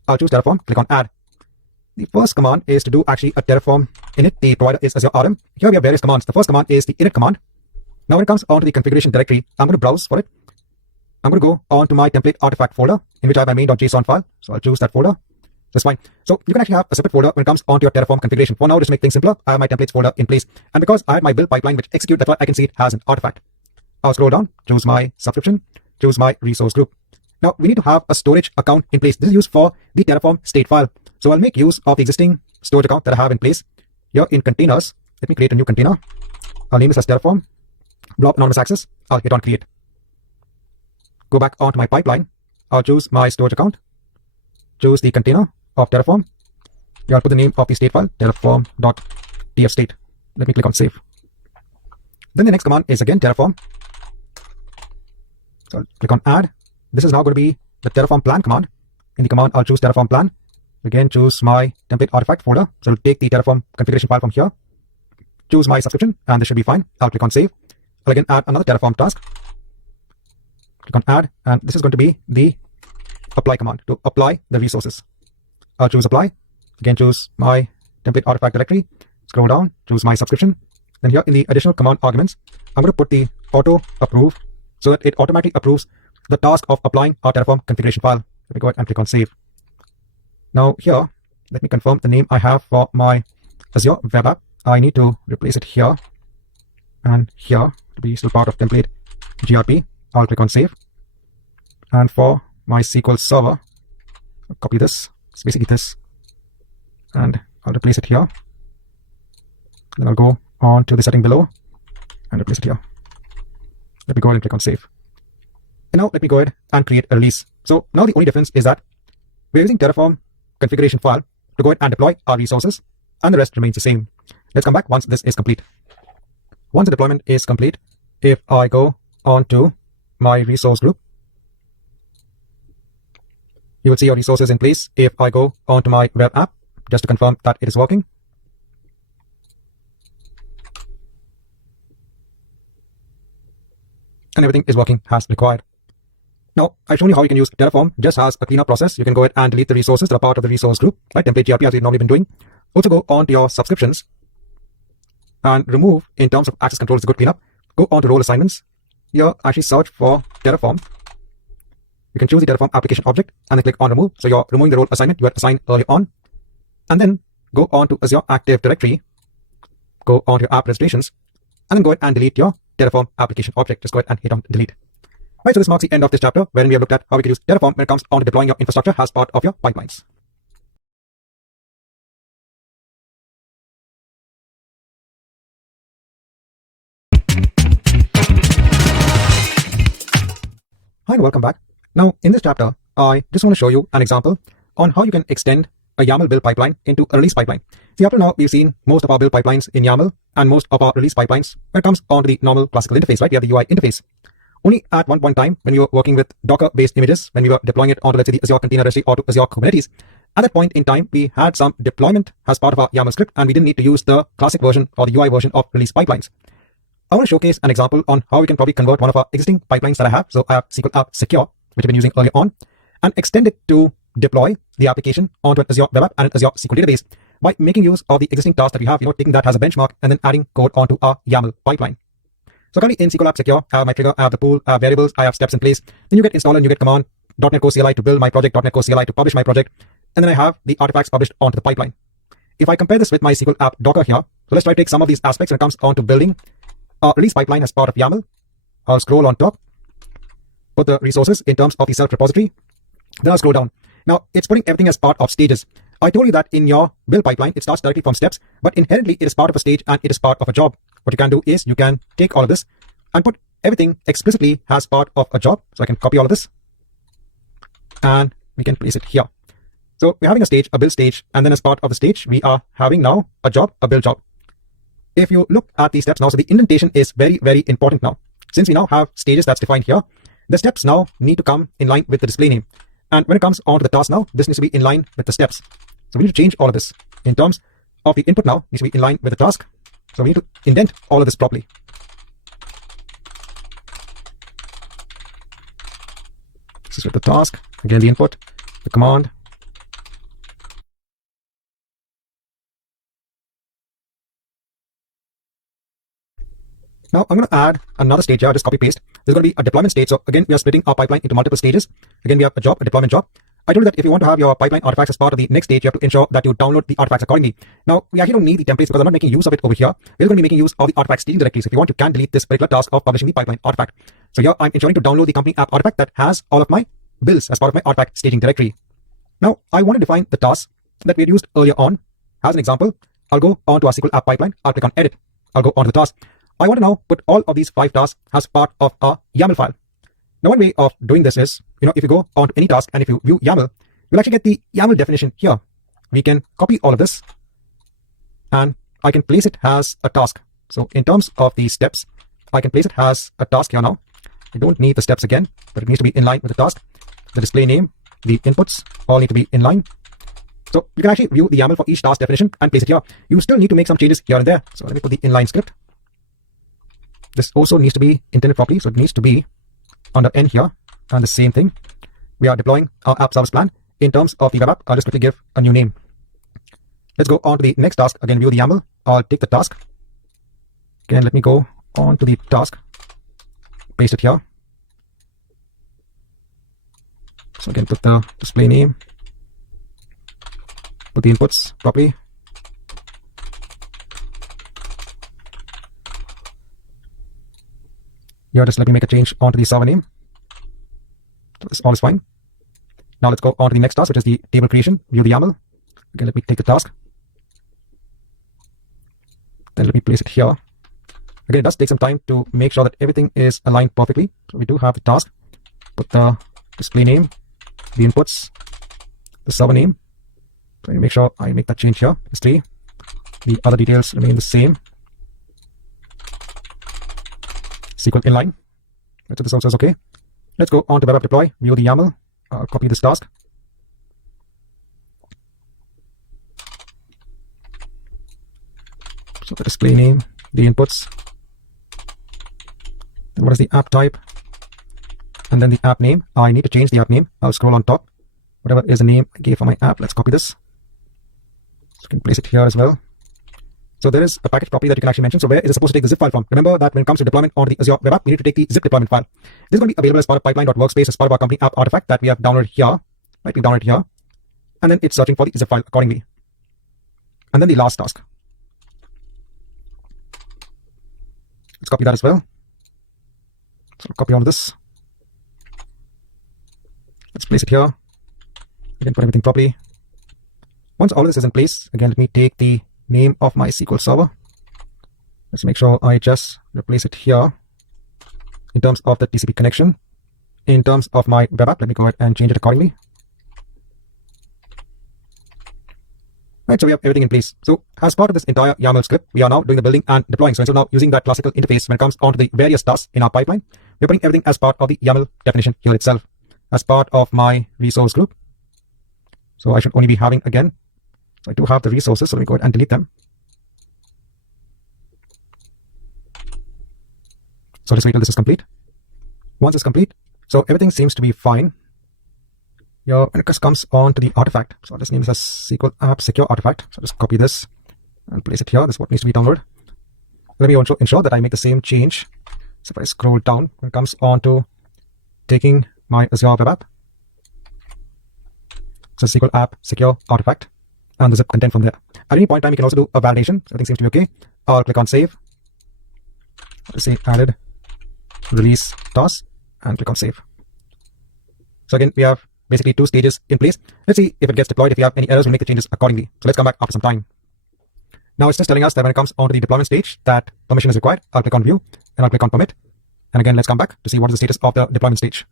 I'll choose Terraform, click on add. The first command is to do actually a Terraform init. The provider is Azure RM. Here we have various commands. The first command is the init command. Now when it comes onto the configuration directory, I'm going to browse for it. I'm going to go on to my template artifact folder in which I have my main.json file. So I'll choose that folder. That's fine. So you can actually have a separate folder when it comes onto your Terraform configuration. For now, just to make things simpler, I have my templates folder in place. And because I have my build pipeline which execute, that's why I can see it has an artifact. I'll scroll down, choose my subscription, choose my resource group. Now we need to have a storage account in place. This is used for the Terraform state file. So I'll make use of the existing storage account that I have in place. Here in containers, let me create a new container. I'll name this as Terraform. Blob anonymous access. I'll hit on create. Go back onto my pipeline. I'll choose my storage account. Choose the container of Terraform. Here I'll put the name of the state file, terraform.tfstate. Let me click on save. Then the next command is again Terraform. So I'll click on add. This is now going to be the Terraform plan command. In the command, I'll choose Terraform plan. Again, choose my template artifact folder. So I'll take the Terraform configuration file from here. Choose my subscription, and this should be fine. I'll click on save. I'll again add another Terraform task. Click on add, and this is going to be the apply command to apply the resources. I'll choose apply. Again, choose my template artifact directory. Scroll down, choose my subscription. Then here in the additional command arguments, I'm going to put the auto approve so that it automatically approves the task of applying our Terraform configuration file. Let me go ahead and click on save. Now here, let me confirm the name I have for my Azure web app. I need to replace it here and here to be still part of template GRP. I'll click on save. And for my SQL server, I'll copy this. It's basically this. And I'll replace it here. Then I'll go on to the setting below and replace it here. Let me go ahead and click on save. And now let me go ahead and create a release. So now the only difference is that we're using Terraform configuration file to go ahead and deploy our resources, and the rest remains the same. Let's come back once this is complete. Once the deployment is complete, if I go on to my resource group, you will see your resources in place. If I go on to my web app, just to confirm that it is working, and everything is working as required. Now, I've shown you how you can use Terraform just as a cleanup process. You can go ahead and delete the resources that are part of the resource group, right? Template GRP as we've normally been doing. Also go on to your subscriptions. and remove in terms of access control is a good cleanup. Go on to role assignments. Here, actually search for Terraform. You can choose the Terraform application object and then click on remove. So you're removing the role assignment you had assigned earlier on. And then go on to Azure Active Directory. Go on to your app registrations and then go ahead and delete your Terraform application object. Just go ahead and hit on delete. Right, so this marks the end of this chapter wherein we have looked at how we can use Terraform when it comes on to deploying your infrastructure as part of your pipelines. Hi and welcome back. Now in this chapter, I just want to show you an example on how you can extend a YAML build pipeline into a release pipeline. See, up to now we've seen most of our build pipelines in YAML and most of our release pipelines when it comes onto the normal classical interface, right? We have the UI interface. Only at one point in time when we were working with Docker-based images, when we were deploying it onto, let's say, the Azure Container Registry or to Azure Kubernetes, at that point in time, we had some deployment as part of our YAML script and we didn't need to use the classic version or the UI version of release pipelines. I want to showcase an example on how we can probably convert one of our existing pipelines that I have. So I have SQL App Secure, which I've been using earlier on, and extend it to deploy the application onto an Azure Web App and an Azure SQL database by making use of the existing task that we have, taking that as a benchmark and then adding code onto our YAML pipeline. So currently in SQL App Secure, I have my trigger, I have the pool, I have variables, I have steps in place. Then you get installer and you get command .NET Core CLI to build my project, .NET Core CLI to publish my project, and then I have the artifacts published onto the pipeline. If I compare this with my SQL App Docker here, so let's try to take some of these aspects when it comes on to building a release pipeline as part of YAML. I'll scroll on top, put the resources in terms of the self repository, then I'll scroll down. Now it's putting everything as part of stages. I told you that in your build pipeline, it starts directly from steps, but inherently it is part of a stage and it is part of a job. What you can do is you can take all of this and put everything explicitly as part of a job. So I can copy all of this and we can place it here. So we're having a stage, a build stage, and then as part of the stage, we are having now a job, a build job. If you look at these steps now, so the indentation is very, very important now. Since we now have stages that's defined here, the steps now need to come in line with the display name. And when it comes onto the task now, this needs to be in line with the steps. So we need to change all of this in terms of the input now needs to be in line with the task. So we need to indent all of this properly. This is with the task, again the input, the command. Now I'm going to add another stage here, just copy paste. There's going to be a deployment stage. So again, we are splitting our pipeline into multiple stages. Again, we have a job, a deployment job. I told you that if you want to have your pipeline artifacts as part of the next stage, you have to ensure that you download the artifacts accordingly. Now, we actually don't need the templates because I'm not making use of it over here. We're going to be making use of the artifact staging directory. So if you want, you can delete this particular task of publishing the pipeline artifact. So here I'm ensuring to download the company app artifact that has all of my builds as part of my artifact staging directory. Now, I want to define the tasks that we had used earlier on. As an example, I'll go on to our SQL app pipeline. I'll click on edit. I'll go on to the task. I want to now put all of these 5 tasks as part of a YAML file. Now, one way of doing this is, if you go on to any task and if you view YAML, you'll actually get the YAML definition here. We can copy all of this and I can place it as a task. So in terms of the steps, I can place it as a task here now. I don't need the steps again, but it needs to be in line with the task. The display name, the inputs all need to be in line. So you can actually view the YAML for each task definition and place it here. You still need to make some changes here and there. So let me put the inline script. This also needs to be intended properly. So it needs to be under N here. And the same thing. We are deploying our app service plan. In terms of the web app, I'll just quickly give a new name. Let's go on to the next task. Again, view the YAML. I'll take the task. Again, let me go on to the task. Paste it here. So again, put the display name. Put the inputs properly. Here, just let me make a change onto the server name. So this all is fine. Now let's go on to the next task, which is the table creation. View the YAML. Again, let me take the task. Then let me place it here. Again, it does take some time to make sure that everything is aligned perfectly. So we do have the task. Put the display name, the inputs, the server name. So make sure I make that change here. S3. The other details remain the same. SQL inline. So this also is okay. Let's go on to web app deploy. View the YAML. I'll copy this task. So the display name, the inputs. Then what is the app type? And then the app name. I need to change the app name. I'll scroll on top. Whatever is the name I gave for my app, let's copy this. So you can place it here as well. So there is a package property that you can actually mention. So where is it supposed to take the zip file from? Remember that when it comes to deployment on the Azure web app, we need to take the zip deployment file. This is going to be available as part of pipeline.workspace as part of our company app artifact that we have downloaded here. Right, we downloaded here. And then it's searching for the zip file accordingly. And then the last task. Let's copy that as well. So copy all of this. Let's place it here. Again, put everything properly. Once all of this is in place, again, let me take the name of my SQL server. Let's make sure I just replace it here in terms of the TCP connection. In terms of my web app, let me go ahead and change it accordingly. Right, so we have everything in place. So as part of this entire YAML script, we are now doing the building and deploying. So instead of now using that classical interface when it comes onto the various tasks in our pipeline, we're putting everything as part of the YAML definition here itself, as part of my resource group. So I should only be having, again, so I do have the resources, so let me go ahead and delete them. So let's wait till this is complete. Once it's complete, so everything seems to be fine. Here, when it comes on to the artifact, so I'll just name this as SQL app secure artifact. So just copy this and place it here. This is what needs to be downloaded. Let me also ensure that I make the same change. So if I scroll down, when it comes on to taking my Azure web app, so SQL app secure artifact, and the zip content from there. At any point in time, you can also do a validation. So everything seems to be okay. I'll click on save. Let's say added release task and click on save. So again, we have basically two stages in place. Let's see if it gets deployed. If you have any errors, we'll make the changes accordingly. So let's come back after some time. Now it's just telling us that when it comes onto the deployment stage, that permission is required. I'll click on view and I'll click on permit. And again, let's come back to see what is the status of the deployment stage.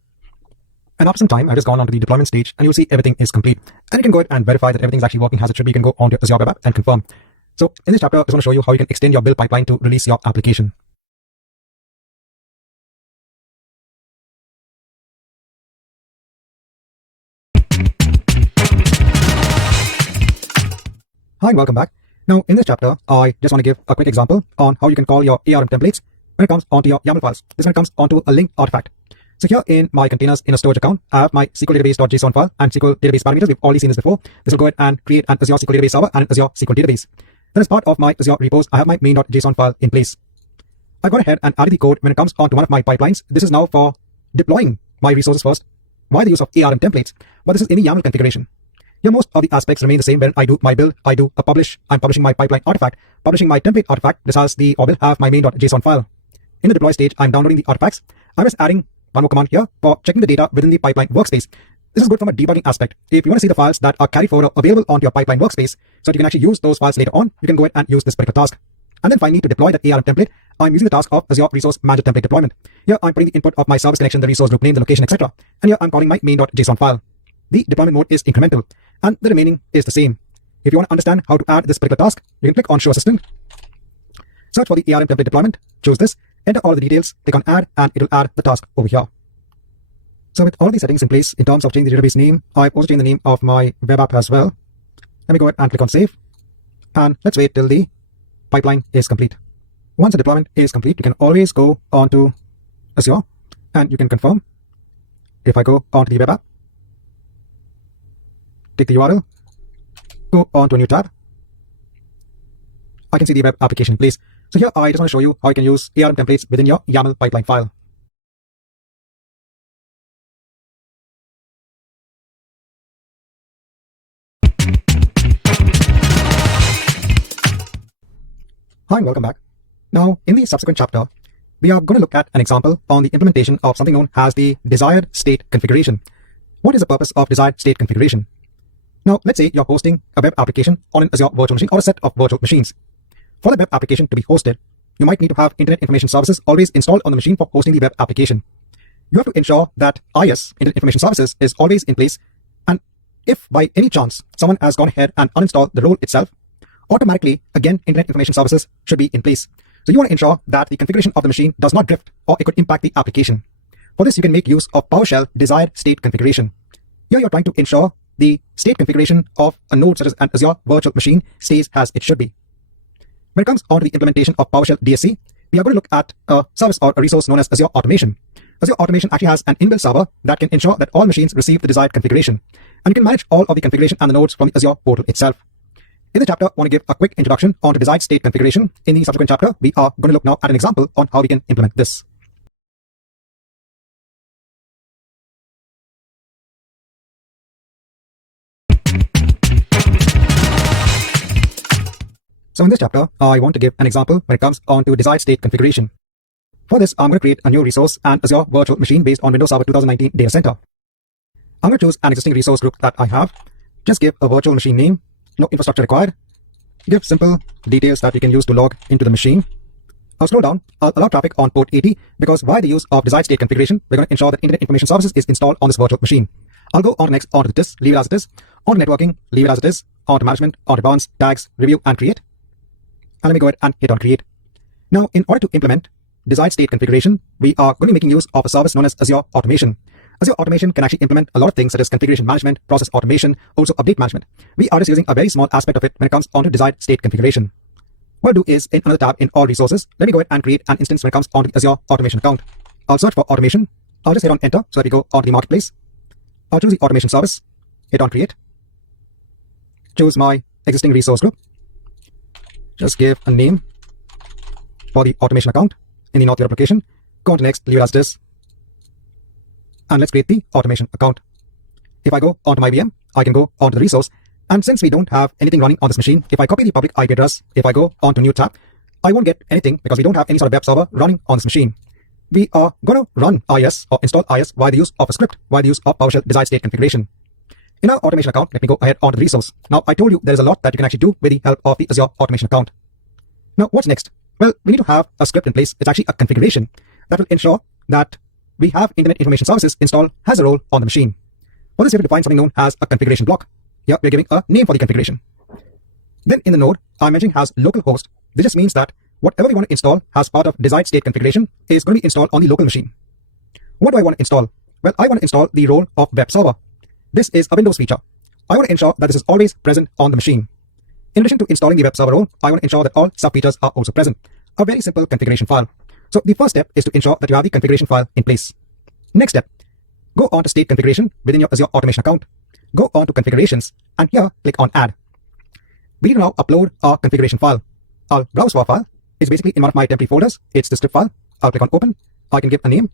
And after some time, I've just gone onto the deployment stage and you'll see everything is complete. And you can go ahead and verify that everything's actually working as it should be. You can go onto your Azure web app and confirm. So in this chapter, I just want to show you how you can extend your build pipeline to release your application. Hi and welcome back. Now in this chapter, I just want to give a quick example on how you can call your ARM templates when it comes onto your YAML files. This one comes onto a linked artifact. So here in my containers in a storage account, I have my SQL database.json file and SQL database parameters. We've already seen this before. This will go ahead and create an Azure SQL database server and an Azure SQL database. Then as part of my Azure repos, I have my main.json file in place. I've gone ahead and added the code when it comes onto one of my pipelines. This is now for deploying my resources first via the use of ARM templates, but this is in the YAML configuration. Here most of the aspects remain the same. When I do my build, I do a publish, I'm publishing my pipeline artifact, publishing my template artifact. This has the, or will have my main.json file. In the deploy stage, I'm downloading the artifacts. I'm just adding one more command here for checking the data within the pipeline workspace. This is good from a debugging aspect. If you want to see the files that are carried forward or available onto your pipeline workspace so that you can actually use those files later on, you can go ahead and use this particular task. And then finally, to deploy that ARM template, I'm using the task of Azure Resource Manager template deployment. Here, I'm putting the input of my service connection, the resource group name, the location, etc. And here, I'm calling my main.json file. The deployment mode is incremental, and the remaining is the same. If you want to understand how to add this particular task, you can click on Show Assistant, search for the ARM template deployment, choose this, enter all the details, click on Add, and it will add the task over here. So with all these settings in place, in terms of changing the database name, I've also changed the name of my web app as well. Let me go ahead and click on Save, and let's wait till the pipeline is complete. Once the deployment is complete, you can always go on to Azure, and you can confirm. If I go onto the web app, take the URL, go on to a new tab, I can see the web application in place. So here I just want to show you how you can use ARM templates within your YAML pipeline file. Hi and welcome back. Now in the subsequent chapter, we are going to look at an example on the implementation of something known as the desired state configuration. What is the purpose of desired state configuration? Now, let's say you're hosting a web application on an Azure virtual machine or a set of virtual machines. For the web application to be hosted, you might need to have Internet Information Services always installed on the machine for hosting the web application. You have to ensure that IS, Internet Information Services, is always in place. And if by any chance someone has gone ahead and uninstalled the role itself, automatically, again, Internet Information Services should be in place. So you want to ensure that the configuration of the machine does not drift or it could impact the application. For this, you can make use of PowerShell desired state configuration. Here you're trying to ensure the state configuration of a node such as an Azure virtual machine stays as it should be. When it comes on to the implementation of PowerShell DSC, we are going to look at a service or a resource known as Azure Automation. Azure Automation actually has an inbuilt server that can ensure that all machines receive the desired configuration. And you can manage all of the configuration and the nodes from the Azure portal itself. In the chapter, I want to give a quick introduction on the desired state configuration. In the subsequent chapter, we are going to look now at an example on how we can implement this. So in this chapter, I want to give an example when it comes on to desired state configuration. For this, I'm going to create a new resource and Azure virtual machine based on Windows Server 2019 Data Center. I'm going to choose an existing resource group that I have. Just give a virtual machine name, no infrastructure required. Give simple details that you can use to log into the machine. I'll scroll down. I'll allow traffic on port 80 because via the use of desired state configuration, we're going to ensure that Internet Information Services is installed on this virtual machine. I'll go on to next, on to this, leave it as it is. On to networking, leave it as it is. On to management, on to advanced, tags, review, and create. And let me go ahead and hit on create. Now, in order to implement desired state configuration, we are going to be making use of a service known as Azure Automation. Azure Automation can actually implement a lot of things such as configuration management, process automation, also update management. We are just using a very small aspect of it when it comes on to desired state configuration. What I'll do is, in another tab in all resources, let me go ahead and create an instance when it comes on to the Azure Automation account. I'll search for automation. I'll just hit on enter so that we go on to the marketplace. I'll choose the automation service, hit on create. Choose my existing resource group. Just give a name for the automation account in the North Europe application. Go on to next, leave it as it is. And let's create the automation account. If I go onto my VM, I can go onto the resource. And since we don't have anything running on this machine, if I copy the public IP address, if I go onto new tab, I won't get anything because we don't have any sort of web server running on this machine. We are going to run IS or install IS via the use of a script, via the use of PowerShell desired state configuration. In our automation account, let me go ahead onto the resource. Now, I told you there is a lot that you can actually do with the help of the Azure Automation account. Now, what's next? Well, we need to have a script in place. It's actually a configuration that will ensure that we have Internet Information Services installed as a role on the machine. For this, we have to define something known as a configuration block. Here, we're giving a name for the configuration. Then in the node, I'm mentioning as localhost. This just means that whatever we want to install as part of desired state configuration is going to be installed on the local machine. What do I want to install? Well, I want to install the role of web server. This is a Windows feature. I want to ensure that this is always present on the machine. In addition to installing the web server role, I want to ensure that all sub-features are also present. A very simple configuration file. So the first step is to ensure that you have the configuration file in place. Next step, go on to state configuration within your Azure Automation account. Go on to configurations and here click on add. We need to now upload our configuration file. I'll browse for a file. It's basically in one of my temporary folders. It's the script file. I'll click on open. I can give a name.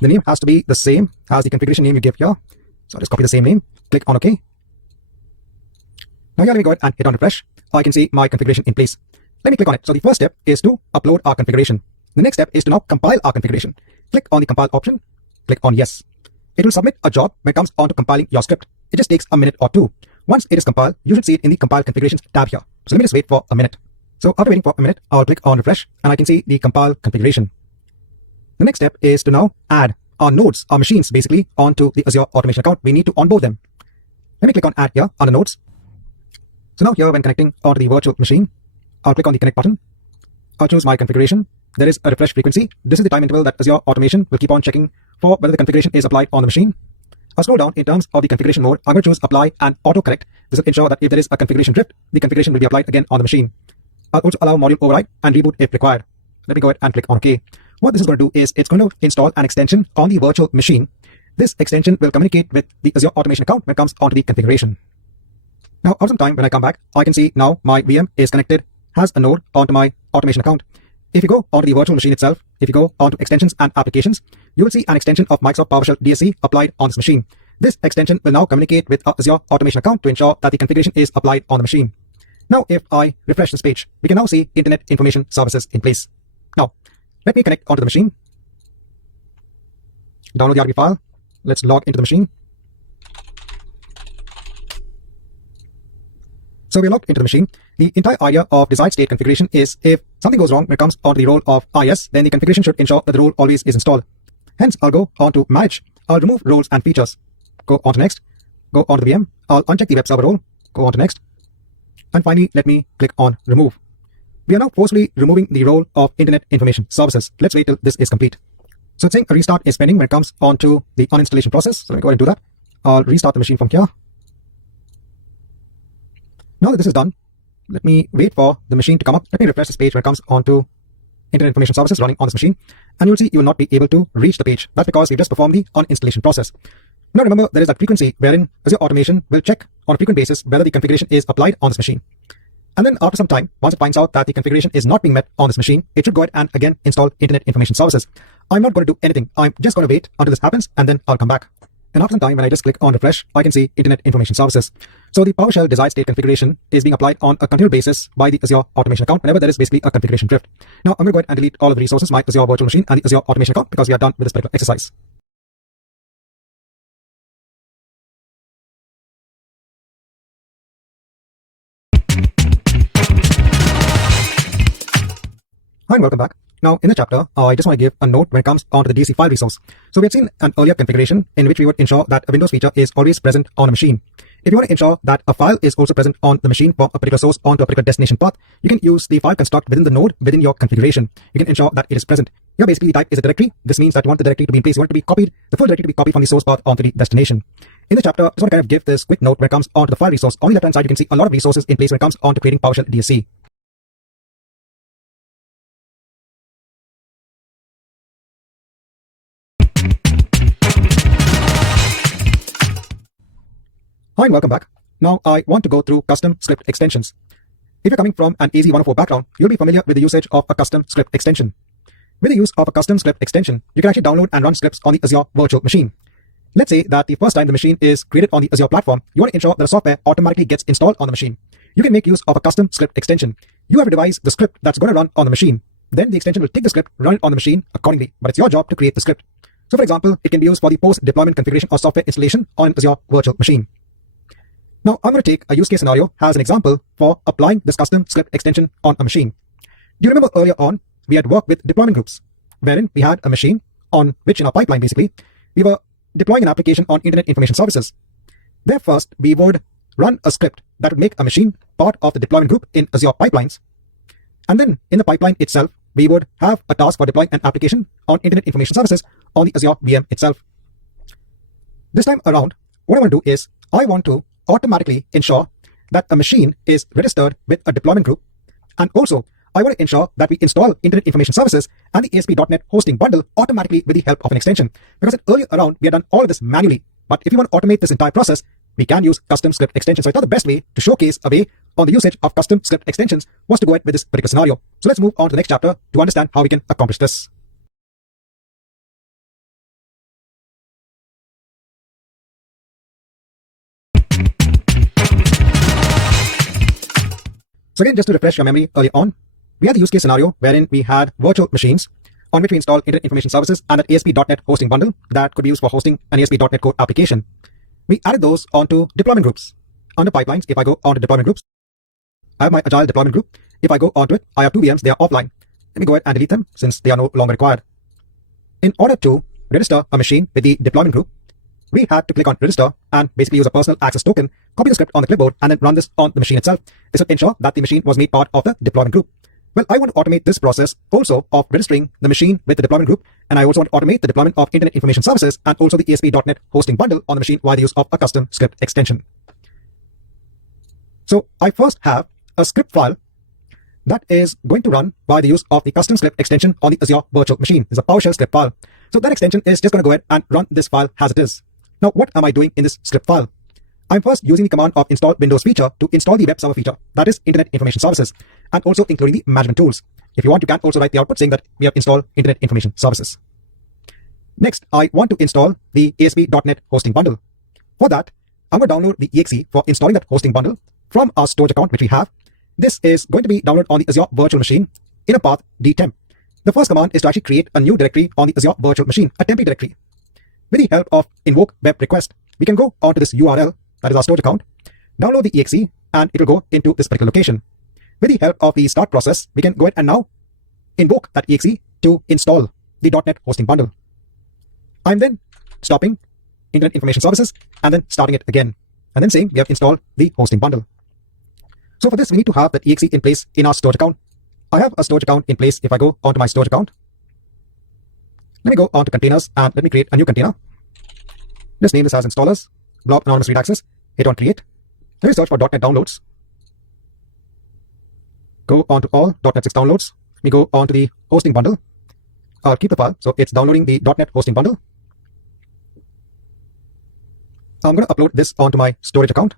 The name has to be the same as the configuration name you give here. So I'll just copy the same name. Click on OK. Now here let me go ahead and hit on refresh. I can see my configuration in place. Let me click on it. So the first step is to upload our configuration. The next step is to now compile our configuration. Click on the compile option. Click on yes. It will submit a job when it comes on to compiling your script. It just takes a minute or two. Once it is compiled, you should see it in the compile configurations tab here. So let me just wait for a minute. So after waiting for a minute, I'll click on refresh and I can see the compile configuration. The next step is to now add our nodes, our machines basically, onto the Azure Automation account. We need to onboard them. Let me click on add here under nodes. So now here when connecting onto the virtual machine, I'll click on the connect button. I'll choose my configuration. There is a refresh frequency. This is the time interval that Azure Automation will keep on checking for whether the configuration is applied on the machine. I'll scroll down in terms of the configuration mode. I'm going to choose apply and autocorrect. This will ensure that if there is a configuration drift, the configuration will be applied again on the machine. I'll also allow module override and reboot if required. Let me go ahead and click on OK. What this is going to do is it's going to install an extension on the virtual machine. This extension will communicate with the Azure Automation account when it comes onto the configuration. Now, after some time, when I come back, I can see now my VM is connected, has a node onto my automation account. If you go onto the virtual machine itself, if you go onto extensions and applications, you will see an extension of Microsoft PowerShell DSC applied on this machine. This extension will now communicate with our Azure Automation account to ensure that the configuration is applied on the machine. Now, if I refresh this page, we can now see Internet Information Services in place. Now, let me connect onto the machine. Download the RB file. Let's log into the machine. So we're logged into the machine. The entire idea of desired state configuration is if something goes wrong when it comes onto the role of IS, then the configuration should ensure that the role always is installed. Hence, I'll go on to manage. I'll remove roles and features. Go on to next. Go on to the VM. I'll uncheck the web server role. Go on to next. And finally, let me click on remove. We are now forcefully removing the role of Internet Information Services. Let's wait till this is complete. So it's saying a restart is pending when it comes onto the uninstallation process. So let me go ahead and do that. I'll restart the machine from here. Now that this is done, let me wait for the machine to come up. Let me refresh this page when it comes onto Internet Information Services running on this machine. And you'll see you will not be able to reach the page. That's because we've just performed the uninstallation process. Now remember, there is that frequency wherein Azure Automation will check on a frequent basis whether the configuration is applied on this machine. And then after some time, once it finds out that the configuration is not being met on this machine, it should go ahead and again install Internet Information Services. I'm not going to do anything. I'm just going to wait until this happens and then I'll come back. And after some time, when I just click on refresh, I can see Internet Information Services. So the PowerShell desired state configuration is being applied on a continual basis by the Azure Automation account whenever there is basically a configuration drift. Now I'm going to go ahead and delete all of the resources, my Azure Virtual Machine and the Azure Automation account, because we are done with this particular exercise. Hi and welcome back. Now in the chapter, I just want to give a note when it comes onto the DSC file resource. So we had seen an earlier configuration in which we would ensure that a Windows feature is always present on a machine. If you want to ensure that a file is also present on the machine from a particular source onto a particular destination path, you can use the file construct within the node within your configuration. You can ensure that it is present. Here basically the type is a directory. This means that you want the directory to be in place. You want it to be copied, the full directory to be copied from the source path onto the destination. In the chapter, I just want to kind of give this quick note when it comes onto the file resource. On the left hand side, you can see a lot of resources in place when it comes onto creating PowerShell DSC. Hi and welcome back. Now I want to go through custom script extensions. If you're coming from an AZ-104 background, you'll be familiar with the usage of a custom script extension. With the use of a custom script extension, you can actually download and run scripts on the Azure virtual machine. Let's say that the first time the machine is created on the Azure platform, you want to ensure that the software automatically gets installed on the machine. You can make use of a custom script extension. You have to devise the script that's going to run on the machine. Then the extension will take the script, run it on the machine accordingly, but it's your job to create the script. So for example, it can be used for the post-deployment configuration or software installation on an Azure virtual machine. Now, I'm going to take a use case scenario as an example for applying this custom script extension on a machine. Do you remember earlier on, we had worked with deployment groups, wherein we had a machine on which in our pipeline, basically, we were deploying an application on Internet Information Services. There first, we would run a script that would make a machine part of the deployment group in Azure pipelines. And then in the pipeline itself, we would have a task for deploying an application on Internet Information Services on the Azure VM itself. This time around, what I want to do is I want to automatically ensure that a machine is registered with a deployment group, and also I want to ensure that we install Internet Information Services and the ASP.NET hosting bundle automatically with the help of an extension, because earlier around we had done all of this manually. But if you want to automate this entire process, we can use custom script extensions. So I thought the best way to showcase a way on the usage of custom script extensions was to go ahead with this particular scenario. So let's move on to the next chapter to understand how we can accomplish this. So again, just to refresh your memory earlier on, we had the use case scenario wherein we had virtual machines on which we installed Internet Information Services and an ASP.NET hosting bundle that could be used for hosting an ASP.NET Core application. We added those onto deployment groups. Under pipelines, if I go onto deployment groups, I have my Agile deployment group. If I go onto it, I have two VMs, they are offline. Let me go ahead and delete them since they are no longer required. In order to register a machine with the deployment group, we had to click on register and basically use a personal access token, copy the script on the clipboard, and then run this on the machine itself. This will ensure that the machine was made part of the deployment group. Well, I want to automate this process also of registering the machine with the deployment group, and I also want to automate the deployment of Internet Information Services and also the ASP.NET hosting bundle on the machine via the use of a custom script extension. So I first have a script file that is going to run by the use of the custom script extension on the Azure virtual machine. It's a PowerShell script file. So that extension is just going to go ahead and run this file as it is. Now, what am I doing in this script file? I'm first using the command of install Windows feature to install the web server feature, that is Internet Information Services, and also including the management tools. If you want, you can also write the output saying that we have installed Internet Information Services. Next, I want to install the ASP.NET hosting bundle. For that, I'm going to download the exe for installing that hosting bundle from our storage account, which we have. This is going to be downloaded on the Azure virtual machine in a path dtemp. The first command is to actually create a new directory on the Azure virtual machine, a temporary directory. With the help of invoke web request, we can go onto this URL, that is our storage account, download the exe, and it will go into this particular location. With the help of the start process, we can go ahead and now invoke that exe to install the .NET hosting bundle. I'm then stopping Internet Information Services and then starting it again, and then saying we have installed the hosting bundle. So for this, we need to have that exe in place in our storage account. I have a storage account in place. If I go onto my storage account, let me go on to containers and let me create a new container. Just name this as installers, blob anonymous read access, hit on create. Let me search for .NET downloads. Go on to all .NET 6 downloads. We go on to the hosting bundle. I'll keep the file, so it's downloading the .NET hosting bundle. I'm going to upload this onto my storage account.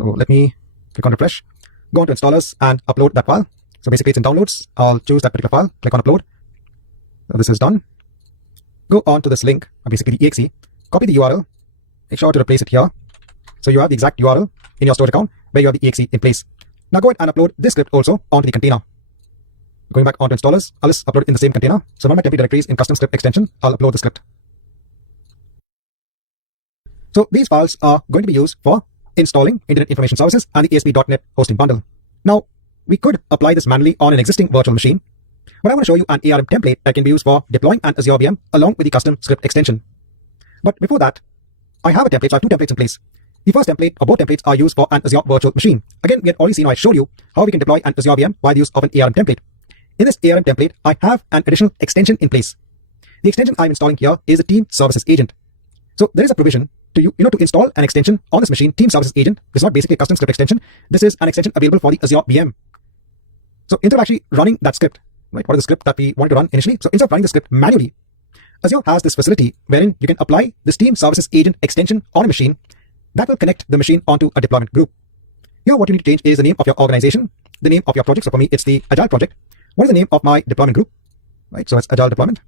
So let me click on refresh, go on to installers and upload that file. So basically it's in downloads. I'll choose that particular file, click on upload. So this is done. Go on to this link, basically the exe, copy the URL, make sure to replace it here. So you have the exact URL in your storage account where you have the exe in place. Now go ahead and upload this script also onto the container. Going back onto installers, I'll just upload it in the same container. So run my template directories in custom script extension, I'll upload the script. So these files are going to be used for installing Internet Information Services and the ASP.NET hosting bundle. Now, we could apply this manually on an existing virtual machine, but I want to show you an ARM template that can be used for deploying an Azure VM along with the custom script extension. But before that, I have a template, so I have two templates in place. The first template, or both templates, are used for an Azure virtual machine. Again, we had already seen, I showed you how we can deploy an Azure VM by the use of an ARM template. In this ARM template, I have an additional extension in place. The extension I'm installing here is a Team Services Agent. So there is a provision to install an extension on this machine, Team Services Agent. This is not basically a custom script extension. This is an extension available for the Azure VM. So instead of actually running that script, right, what is the script that we wanted to run initially? So instead of running the script manually, Azure has this facility wherein you can apply this Team Services Agent extension on a machine that will connect the machine onto a deployment group. Here, what you need to change is the name of your organization, the name of your project. So for me, it's the Agile project. What is the name of my deployment group? Right, so it's Agile deployment.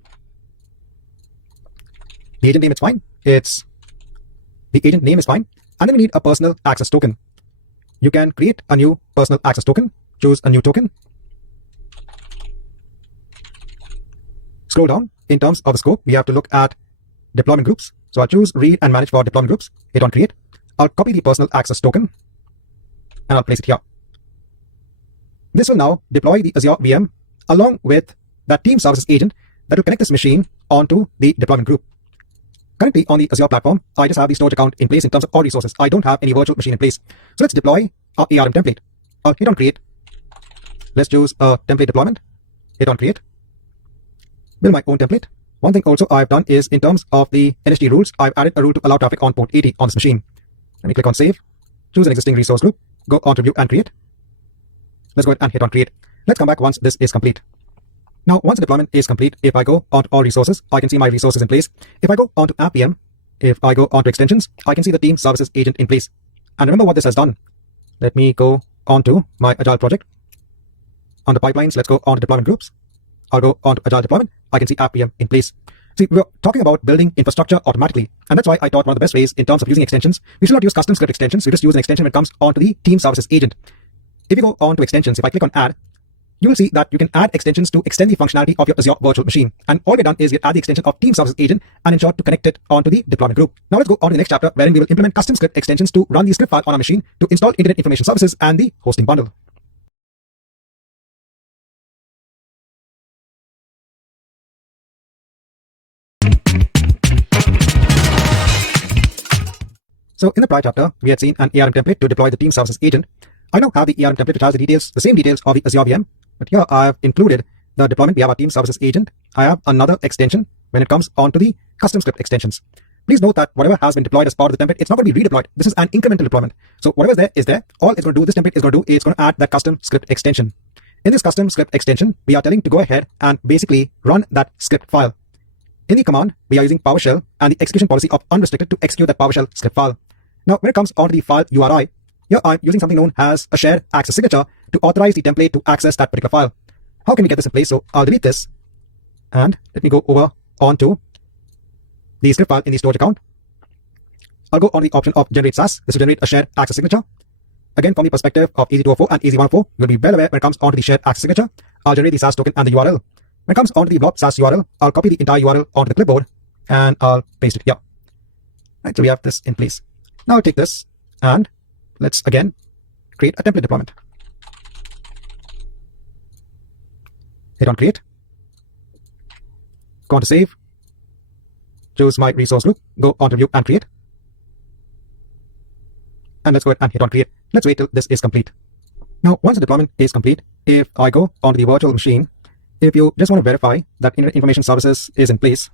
The agent name is fine. The agent name is fine. And then we need a personal access token. You can create a new personal access token. Choose a new token. Scroll down. In terms of the scope, we have to look at deployment groups. So I'll choose read and manage for deployment groups. Hit on create. I'll copy the personal access token and I'll place it here. This will now deploy the Azure VM along with that Team Services Agent that will connect this machine onto the deployment group. Currently on the Azure platform, I just have the storage account in place in terms of all resources. I don't have any virtual machine in place. So let's deploy our ARM template. I'll hit on create. Let's choose a template deployment. Hit on create. Build my own template. One thing also I've done is in terms of the NSG rules, I've added a rule to allow traffic on port 80 on this machine. Let me click on save. Choose an existing resource group. Go on to view and create. Let's go ahead and hit on create. Let's come back once this is complete. Now, once the deployment is complete, if I go on to all resources, I can see my resources in place. If I go on to App VM, if I go on to extensions, I can see the Team Services Agent in place. And remember what this has done. Let me go on to my Agile project. On the pipelines, let's go on to deployment groups. I'll go on to Agile deployment. I can see App VM in place. See, we're talking about building infrastructure automatically. And that's why I thought one of the best ways in terms of using extensions, we should not use custom script extensions. We just use an extension when it comes onto the Team Services Agent. If you go on to extensions, if I click on add, you will see that you can add extensions to extend the functionality of your Azure virtual machine. And all we've done is we add the extension of Team Services Agent and ensure to connect it onto the deployment group. Now let's go on to the next chapter wherein we will implement custom script extensions to run the script file on our machine to install Internet Information Services and the hosting bundle. So in the prior chapter, we had seen an ARM template to deploy the Team Services Agent. I now have the ARM template which has the same details of the Azure VM, but here I have included the deployment. We have our Team Services Agent. I have another extension when it comes onto the custom script extensions. Please note that whatever has been deployed as part of the template, it's not going to be redeployed. This is an incremental deployment. So whatever is there is there. All it's going to do, this template is going to do, is it's going to add that custom script extension. In this custom script extension, we are telling to go ahead and basically run that script file. In the command, we are using PowerShell and the execution policy of unrestricted to execute that PowerShell script file. Now, when it comes onto the file URI, here I'm using something known as a shared access signature to authorize the template to access that particular file. How can we get this in place? So I'll delete this and let me go over onto the script file in the storage account. I'll go on the option of generate SAS. This will generate a shared access signature. Again, from the perspective of EZ204 and EZ104, you'll be well aware when it comes onto the shared access signature, I'll generate the SAS token and the URL. When it comes onto the blob SAS URL, I'll copy the entire URL onto the clipboard and I'll paste it here. Right, so we have this in place. Now I'll take this and let's again create a template deployment. Hit on create. Go on to save. Choose my resource group. Go on to view and create. And let's go ahead and hit on create. Let's wait till this is complete. Now, once the deployment is complete, if I go onto the virtual machine, if you just want to verify that Internet Information Services is in place,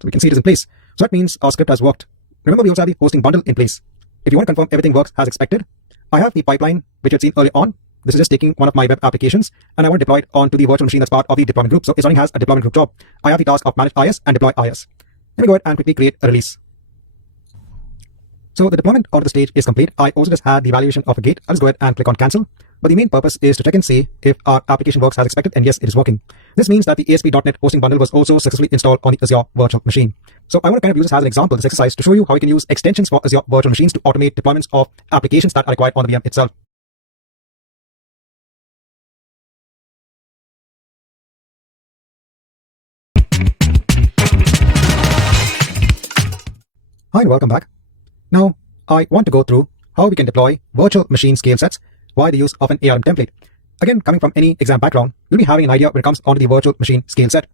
so we can see it is in place. So that means our script has worked. Remember, we also have the hosting bundle in place. If you want to confirm everything works as expected, I have the pipeline which you had seen earlier on. This is just taking one of my web applications and I want to deploy it onto the virtual machine that's part of the deployment group. So it's running as a deployment group job. I have the task of manage IS and deploy IS. Let me go ahead and quickly create a release. So the deployment of the stage is complete. I also just had the evaluation of a gate. I'll just go ahead and click on cancel. But the main purpose is to check and see if our application works as expected, and yes, it is working. This means that the ASP.NET hosting bundle was also successfully installed on the Azure virtual machine. So I want to kind of use this as an example, this exercise, to show you how you can use extensions for Azure virtual machines to automate deployments of applications that are required on the VM itself. Hi and welcome back. Now, I want to go through how we can deploy virtual machine scale sets via the use of an ARM template. Again, coming from any exam background, you'll be having an idea when it comes onto the virtual machine scale set.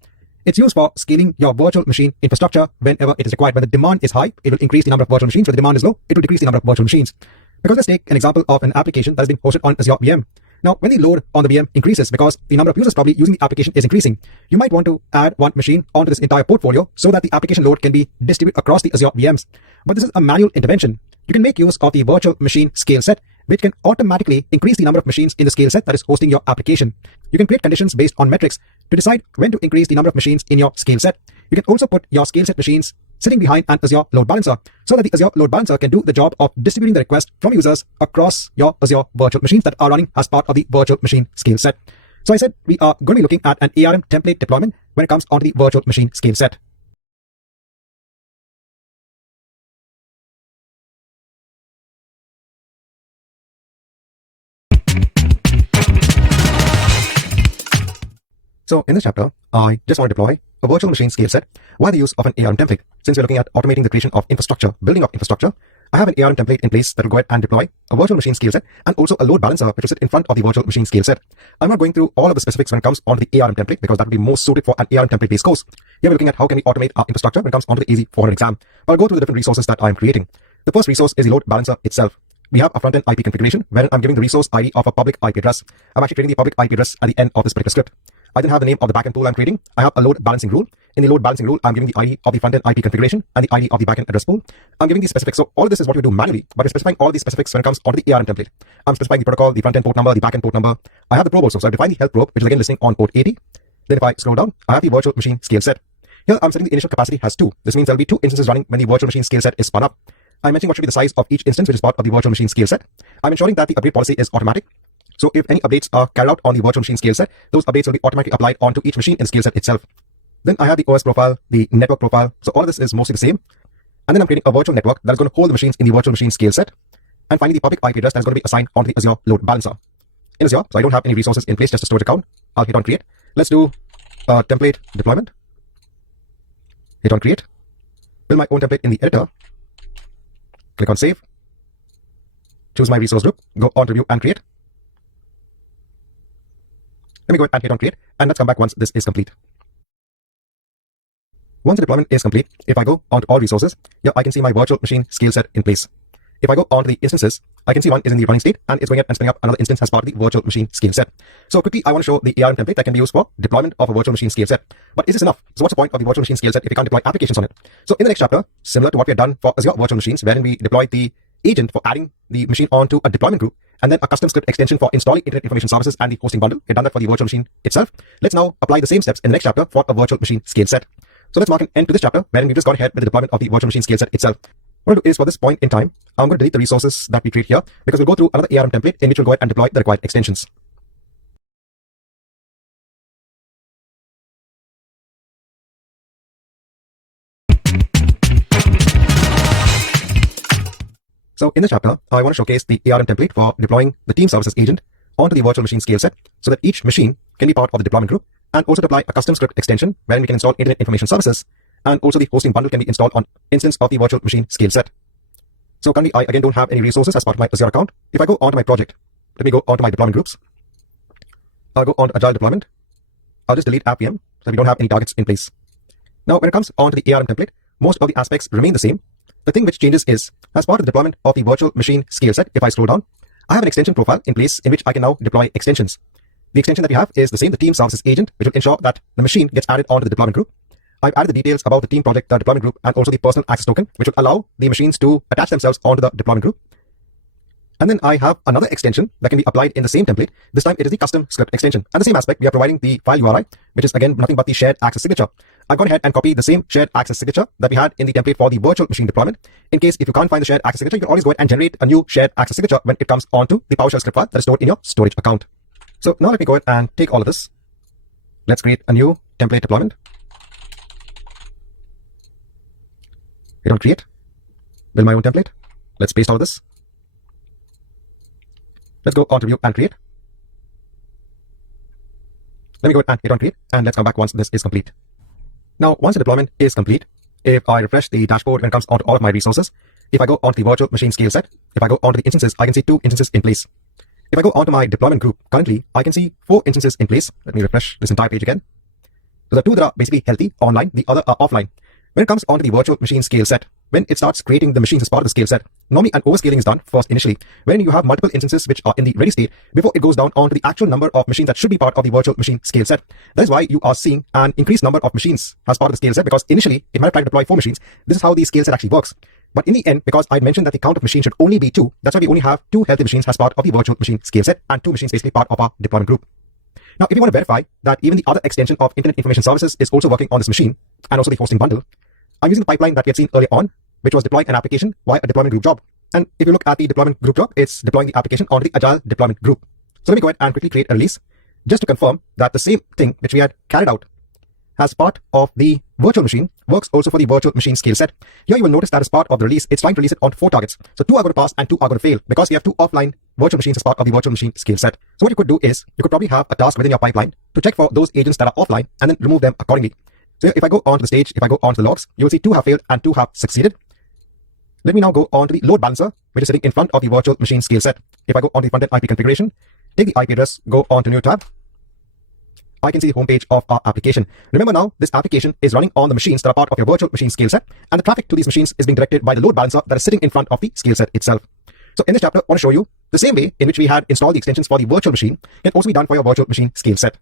It's used for scaling your virtual machine infrastructure whenever it is required. When the demand is high, it will increase the number of virtual machines. When the demand is low, it will decrease the number of virtual machines. Because let's take an example of an application that has been hosted on Azure VM. Now, when the load on the VM increases because the number of users probably using the application is increasing, you might want to add one machine onto this entire portfolio so that the application load can be distributed across the Azure VMs. But this is a manual intervention. You can make use of the virtual machine scale set, which can automatically increase the number of machines in the scale set that is hosting your application. You can create conditions based on metrics to decide when to increase the number of machines in your scale set. You can also put your scale set machines sitting behind an Azure load balancer so that the Azure load balancer can do the job of distributing the request from users across your Azure virtual machines that are running as part of the virtual machine scale set. So I said we are going to be looking at an ARM template deployment when it comes onto the virtual machine scale set. So in this chapter, I just want to deploy a virtual machine scale set via the use of an ARM template. Since we're looking at automating the creation of infrastructure, building up infrastructure, I have an ARM template in place that will go ahead and deploy a virtual machine scale set and also a load balancer which will sit in front of the virtual machine scale set. I'm not going through all of the specifics when it comes onto the ARM template because that would be most suited for an ARM template based course. Here we're looking at how can we automate our infrastructure when it comes onto the AZ400 exam. But I'll go through the different resources that I'm creating. The first resource is the load balancer itself. We have a front-end IP configuration where I'm giving the resource ID of a public IP address. I'm actually creating the public IP address at the end of this particular script. I then have the name of the backend pool I'm creating. I have a load balancing rule. In the load balancing rule, I'm giving the ID of the front-end IP configuration and the ID of the backend address pool. I'm giving these specifics. So all of this is what we do manually, but we're specifying all these specifics when it comes onto the ARM template. I'm specifying the protocol, the front-end port number, the backend port number. I have the probe also. So I've defined the health probe, which is again listening on port 80. Then if I scroll down, I have the virtual machine scale set. Here I'm setting the initial capacity as 2. This means there'll be 2 instances running when the virtual machine scale set is spun up. I'm mentioning what should be the size of each instance, which is part of the virtual machine scale set. I'm ensuring that the upgrade policy is automatic. So if any updates are carried out on the virtual machine scale set, those updates will be automatically applied onto each machine in the scale set itself. Then I have the OS profile, the network profile. So all of this is mostly the same. And then I'm creating a virtual network that is going to hold the machines in the virtual machine scale set. And finally, the public IP address that is going to be assigned onto the Azure load balancer. In Azure, so I don't have any resources in place, just a storage account. I'll hit on create. Let's do a template deployment. Hit on create. Build my own template in the editor. Click on save. Choose my resource group. Go on to review and create. Let me go ahead and hit on create, and let's come back once this is complete. Once the deployment is complete, if I go onto all resources, here I can see my virtual machine scale set in place. If I go onto the instances, I can see one is in the running state and it's going ahead and spinning up another instance as part of the virtual machine scale set. So quickly, I want to show the ARM template that can be used for deployment of a virtual machine scale set. But is this enough? So what's the point of the virtual machine scale set if we can't deploy applications on it? So in the next chapter, similar to what we have done for Azure virtual machines, wherein we deployed the agent for adding the machine onto a deployment group, and then a custom script extension for installing Internet Information Services and the hosting bundle. We've done that for the virtual machine itself. Let's now apply the same steps in the next chapter for a virtual machine scale set. So let's mark an end to this chapter, wherein we've just gone ahead with the deployment of the virtual machine scale set itself. What I'll do is, for this point in time, I'm going to delete the resources that we create here because we'll go through another ARM template in which we'll go ahead and deploy the required extensions. So in this chapter, I want to showcase the ARM template for deploying the team services agent onto the virtual machine scale set so that each machine can be part of the deployment group, and also to apply a custom script extension wherein we can install Internet Information Services, and also the hosting bundle can be installed on instance of the virtual machine scale set. So currently, I again don't have any resources as part of my Azure account. If I go onto my project, let me go onto my deployment groups. I'll go on to Agile Deployment. I'll just delete AppVM so we don't have any targets in place. Now, when it comes onto the ARM template, most of the aspects remain the same. The thing which changes is, as part of the deployment of the virtual machine scale set, if I scroll down, I have an extension profile in place in which I can now deploy extensions. The extension that we have is the same, the team services agent, which will ensure that the machine gets added onto the deployment group. I've added the details about the team project, the deployment group, and also the personal access token, which will allow the machines to attach themselves onto the deployment group. And then I have another extension that can be applied in the same template. This time it is the custom script extension. And the same aspect, we are providing the file URI, which is again nothing but the shared access signature. I've gone ahead and copied the same shared access signature that we had in the template for the virtual machine deployment. In case if you can't find the shared access signature, you can always go ahead and generate a new shared access signature when it comes onto the PowerShell script file that is stored in your storage account. So now let me go ahead and take all of this. Let's create a new template deployment. Hit on create. Build my own template. Let's paste all of this. Let's go on to view and create. Let me go ahead and hit on create, and let's come back once this is complete. Now, once the deployment is complete, if I refresh the dashboard when it comes onto all of my resources, if I go onto the virtual machine scale set, if I go onto the instances, I can see 2 instances in place. If I go onto my deployment group, currently, I can see 4 instances in place. Let me refresh this entire page again. So the 2 that are basically healthy, online, the other are offline. When it comes onto the virtual machine scale set, when it starts creating the machines as part of the scale set, normally an overscaling is done first initially, when you have multiple instances which are in the ready state before it goes down onto the actual number of machines that should be part of the virtual machine scale set. That is why you are seeing an increased number of machines as part of the scale set, because initially it might try to deploy 4 machines. This is how the scale set actually works. But in the end, because I mentioned that the count of machines should only be 2, that's why we only have 2 healthy machines as part of the virtual machine scale set and 2 machines basically part of our deployment group. Now, if you want to verify that even the other extension of Internet Information Services is also working on this machine and also the hosting bundle, I'm using the pipeline that we had seen earlier on, which was deploying an application via a deployment group job. And if you look at the deployment group job, it's deploying the application onto the Agile deployment group. So let me go ahead and quickly create a release just to confirm that the same thing which we had carried out as part of the virtual machine works also for the virtual machine scale set. Here you will notice that as part of the release, it's trying to release it on 4 targets. So 2 are going to pass and 2 are going to fail because we have 2 offline virtual machines as part of the virtual machine scale set. So what you could do is you could probably have a task within your pipeline to check for those agents that are offline and then remove them accordingly. So if I go onto the stage, if I go onto the logs, you will see 2 have failed and 2 have succeeded. Let me now go on to the load balancer, which is sitting in front of the virtual machine scale set. If I go on the front-end IP configuration, take the IP address, go on to new tab, I can see the homepage of our application. Remember now, this application is running on the machines that are part of your virtual machine scale set, and the traffic to these machines is being directed by the load balancer that is sitting in front of the scale set itself. So in this chapter, I want to show you the same way in which we had installed the extensions for the virtual machine can also be done for your virtual machine scale set.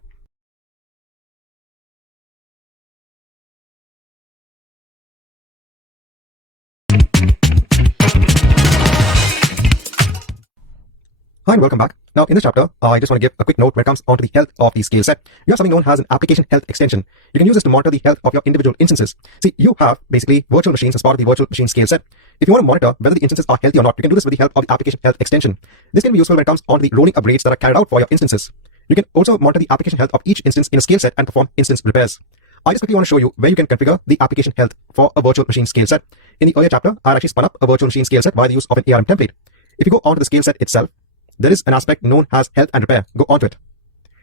Hi and welcome back. Now in this chapter, I just want to give a quick note when it comes onto the health of the scale set. You have something known as an application health extension. You can use this to monitor the health of your individual instances. See, you have basically virtual machines as part of the virtual machine scale set. If you want to monitor whether the instances are healthy or not, you can do this with the help of the application health extension. This can be useful when it comes onto the rolling upgrades that are carried out for your instances. You can also monitor the application health of each instance in a scale set and perform instance repairs. I just quickly want to show you where you can configure the application health for a virtual machine scale set. In the earlier chapter, I actually spun up a virtual machine scale set by the use of an ARM template. If you go onto the scale set itself, there is an aspect known as health and repair. Go onto it.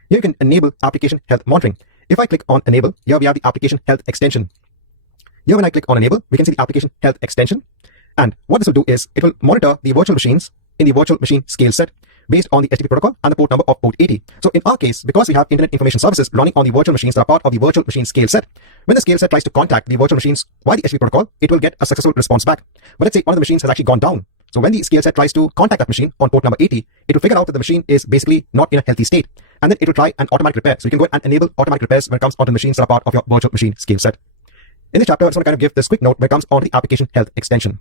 Here you can enable application health monitoring. If I click on enable, here we have the application health extension. Here when I click on enable, we can see the application health extension. And what this will do is it will monitor the virtual machines in the virtual machine scale set based on the HTTP protocol and the port number of port 80. So in our case, because we have Internet Information Services running on the virtual machines that are part of the virtual machine scale set, when the scale set tries to contact the virtual machines via the HTTP protocol, it will get a successful response back. But let's say one of the machines has actually gone down. So when the scale set tries to contact that machine on port number 80, it will figure out that the machine is basically not in a healthy state. And then it will try an automatic repair. So you can go and enable automatic repairs when it comes onto the machines that are part of your virtual machine scale set. In this chapter, I just want to kind of give this quick note when it comes on the application health extension.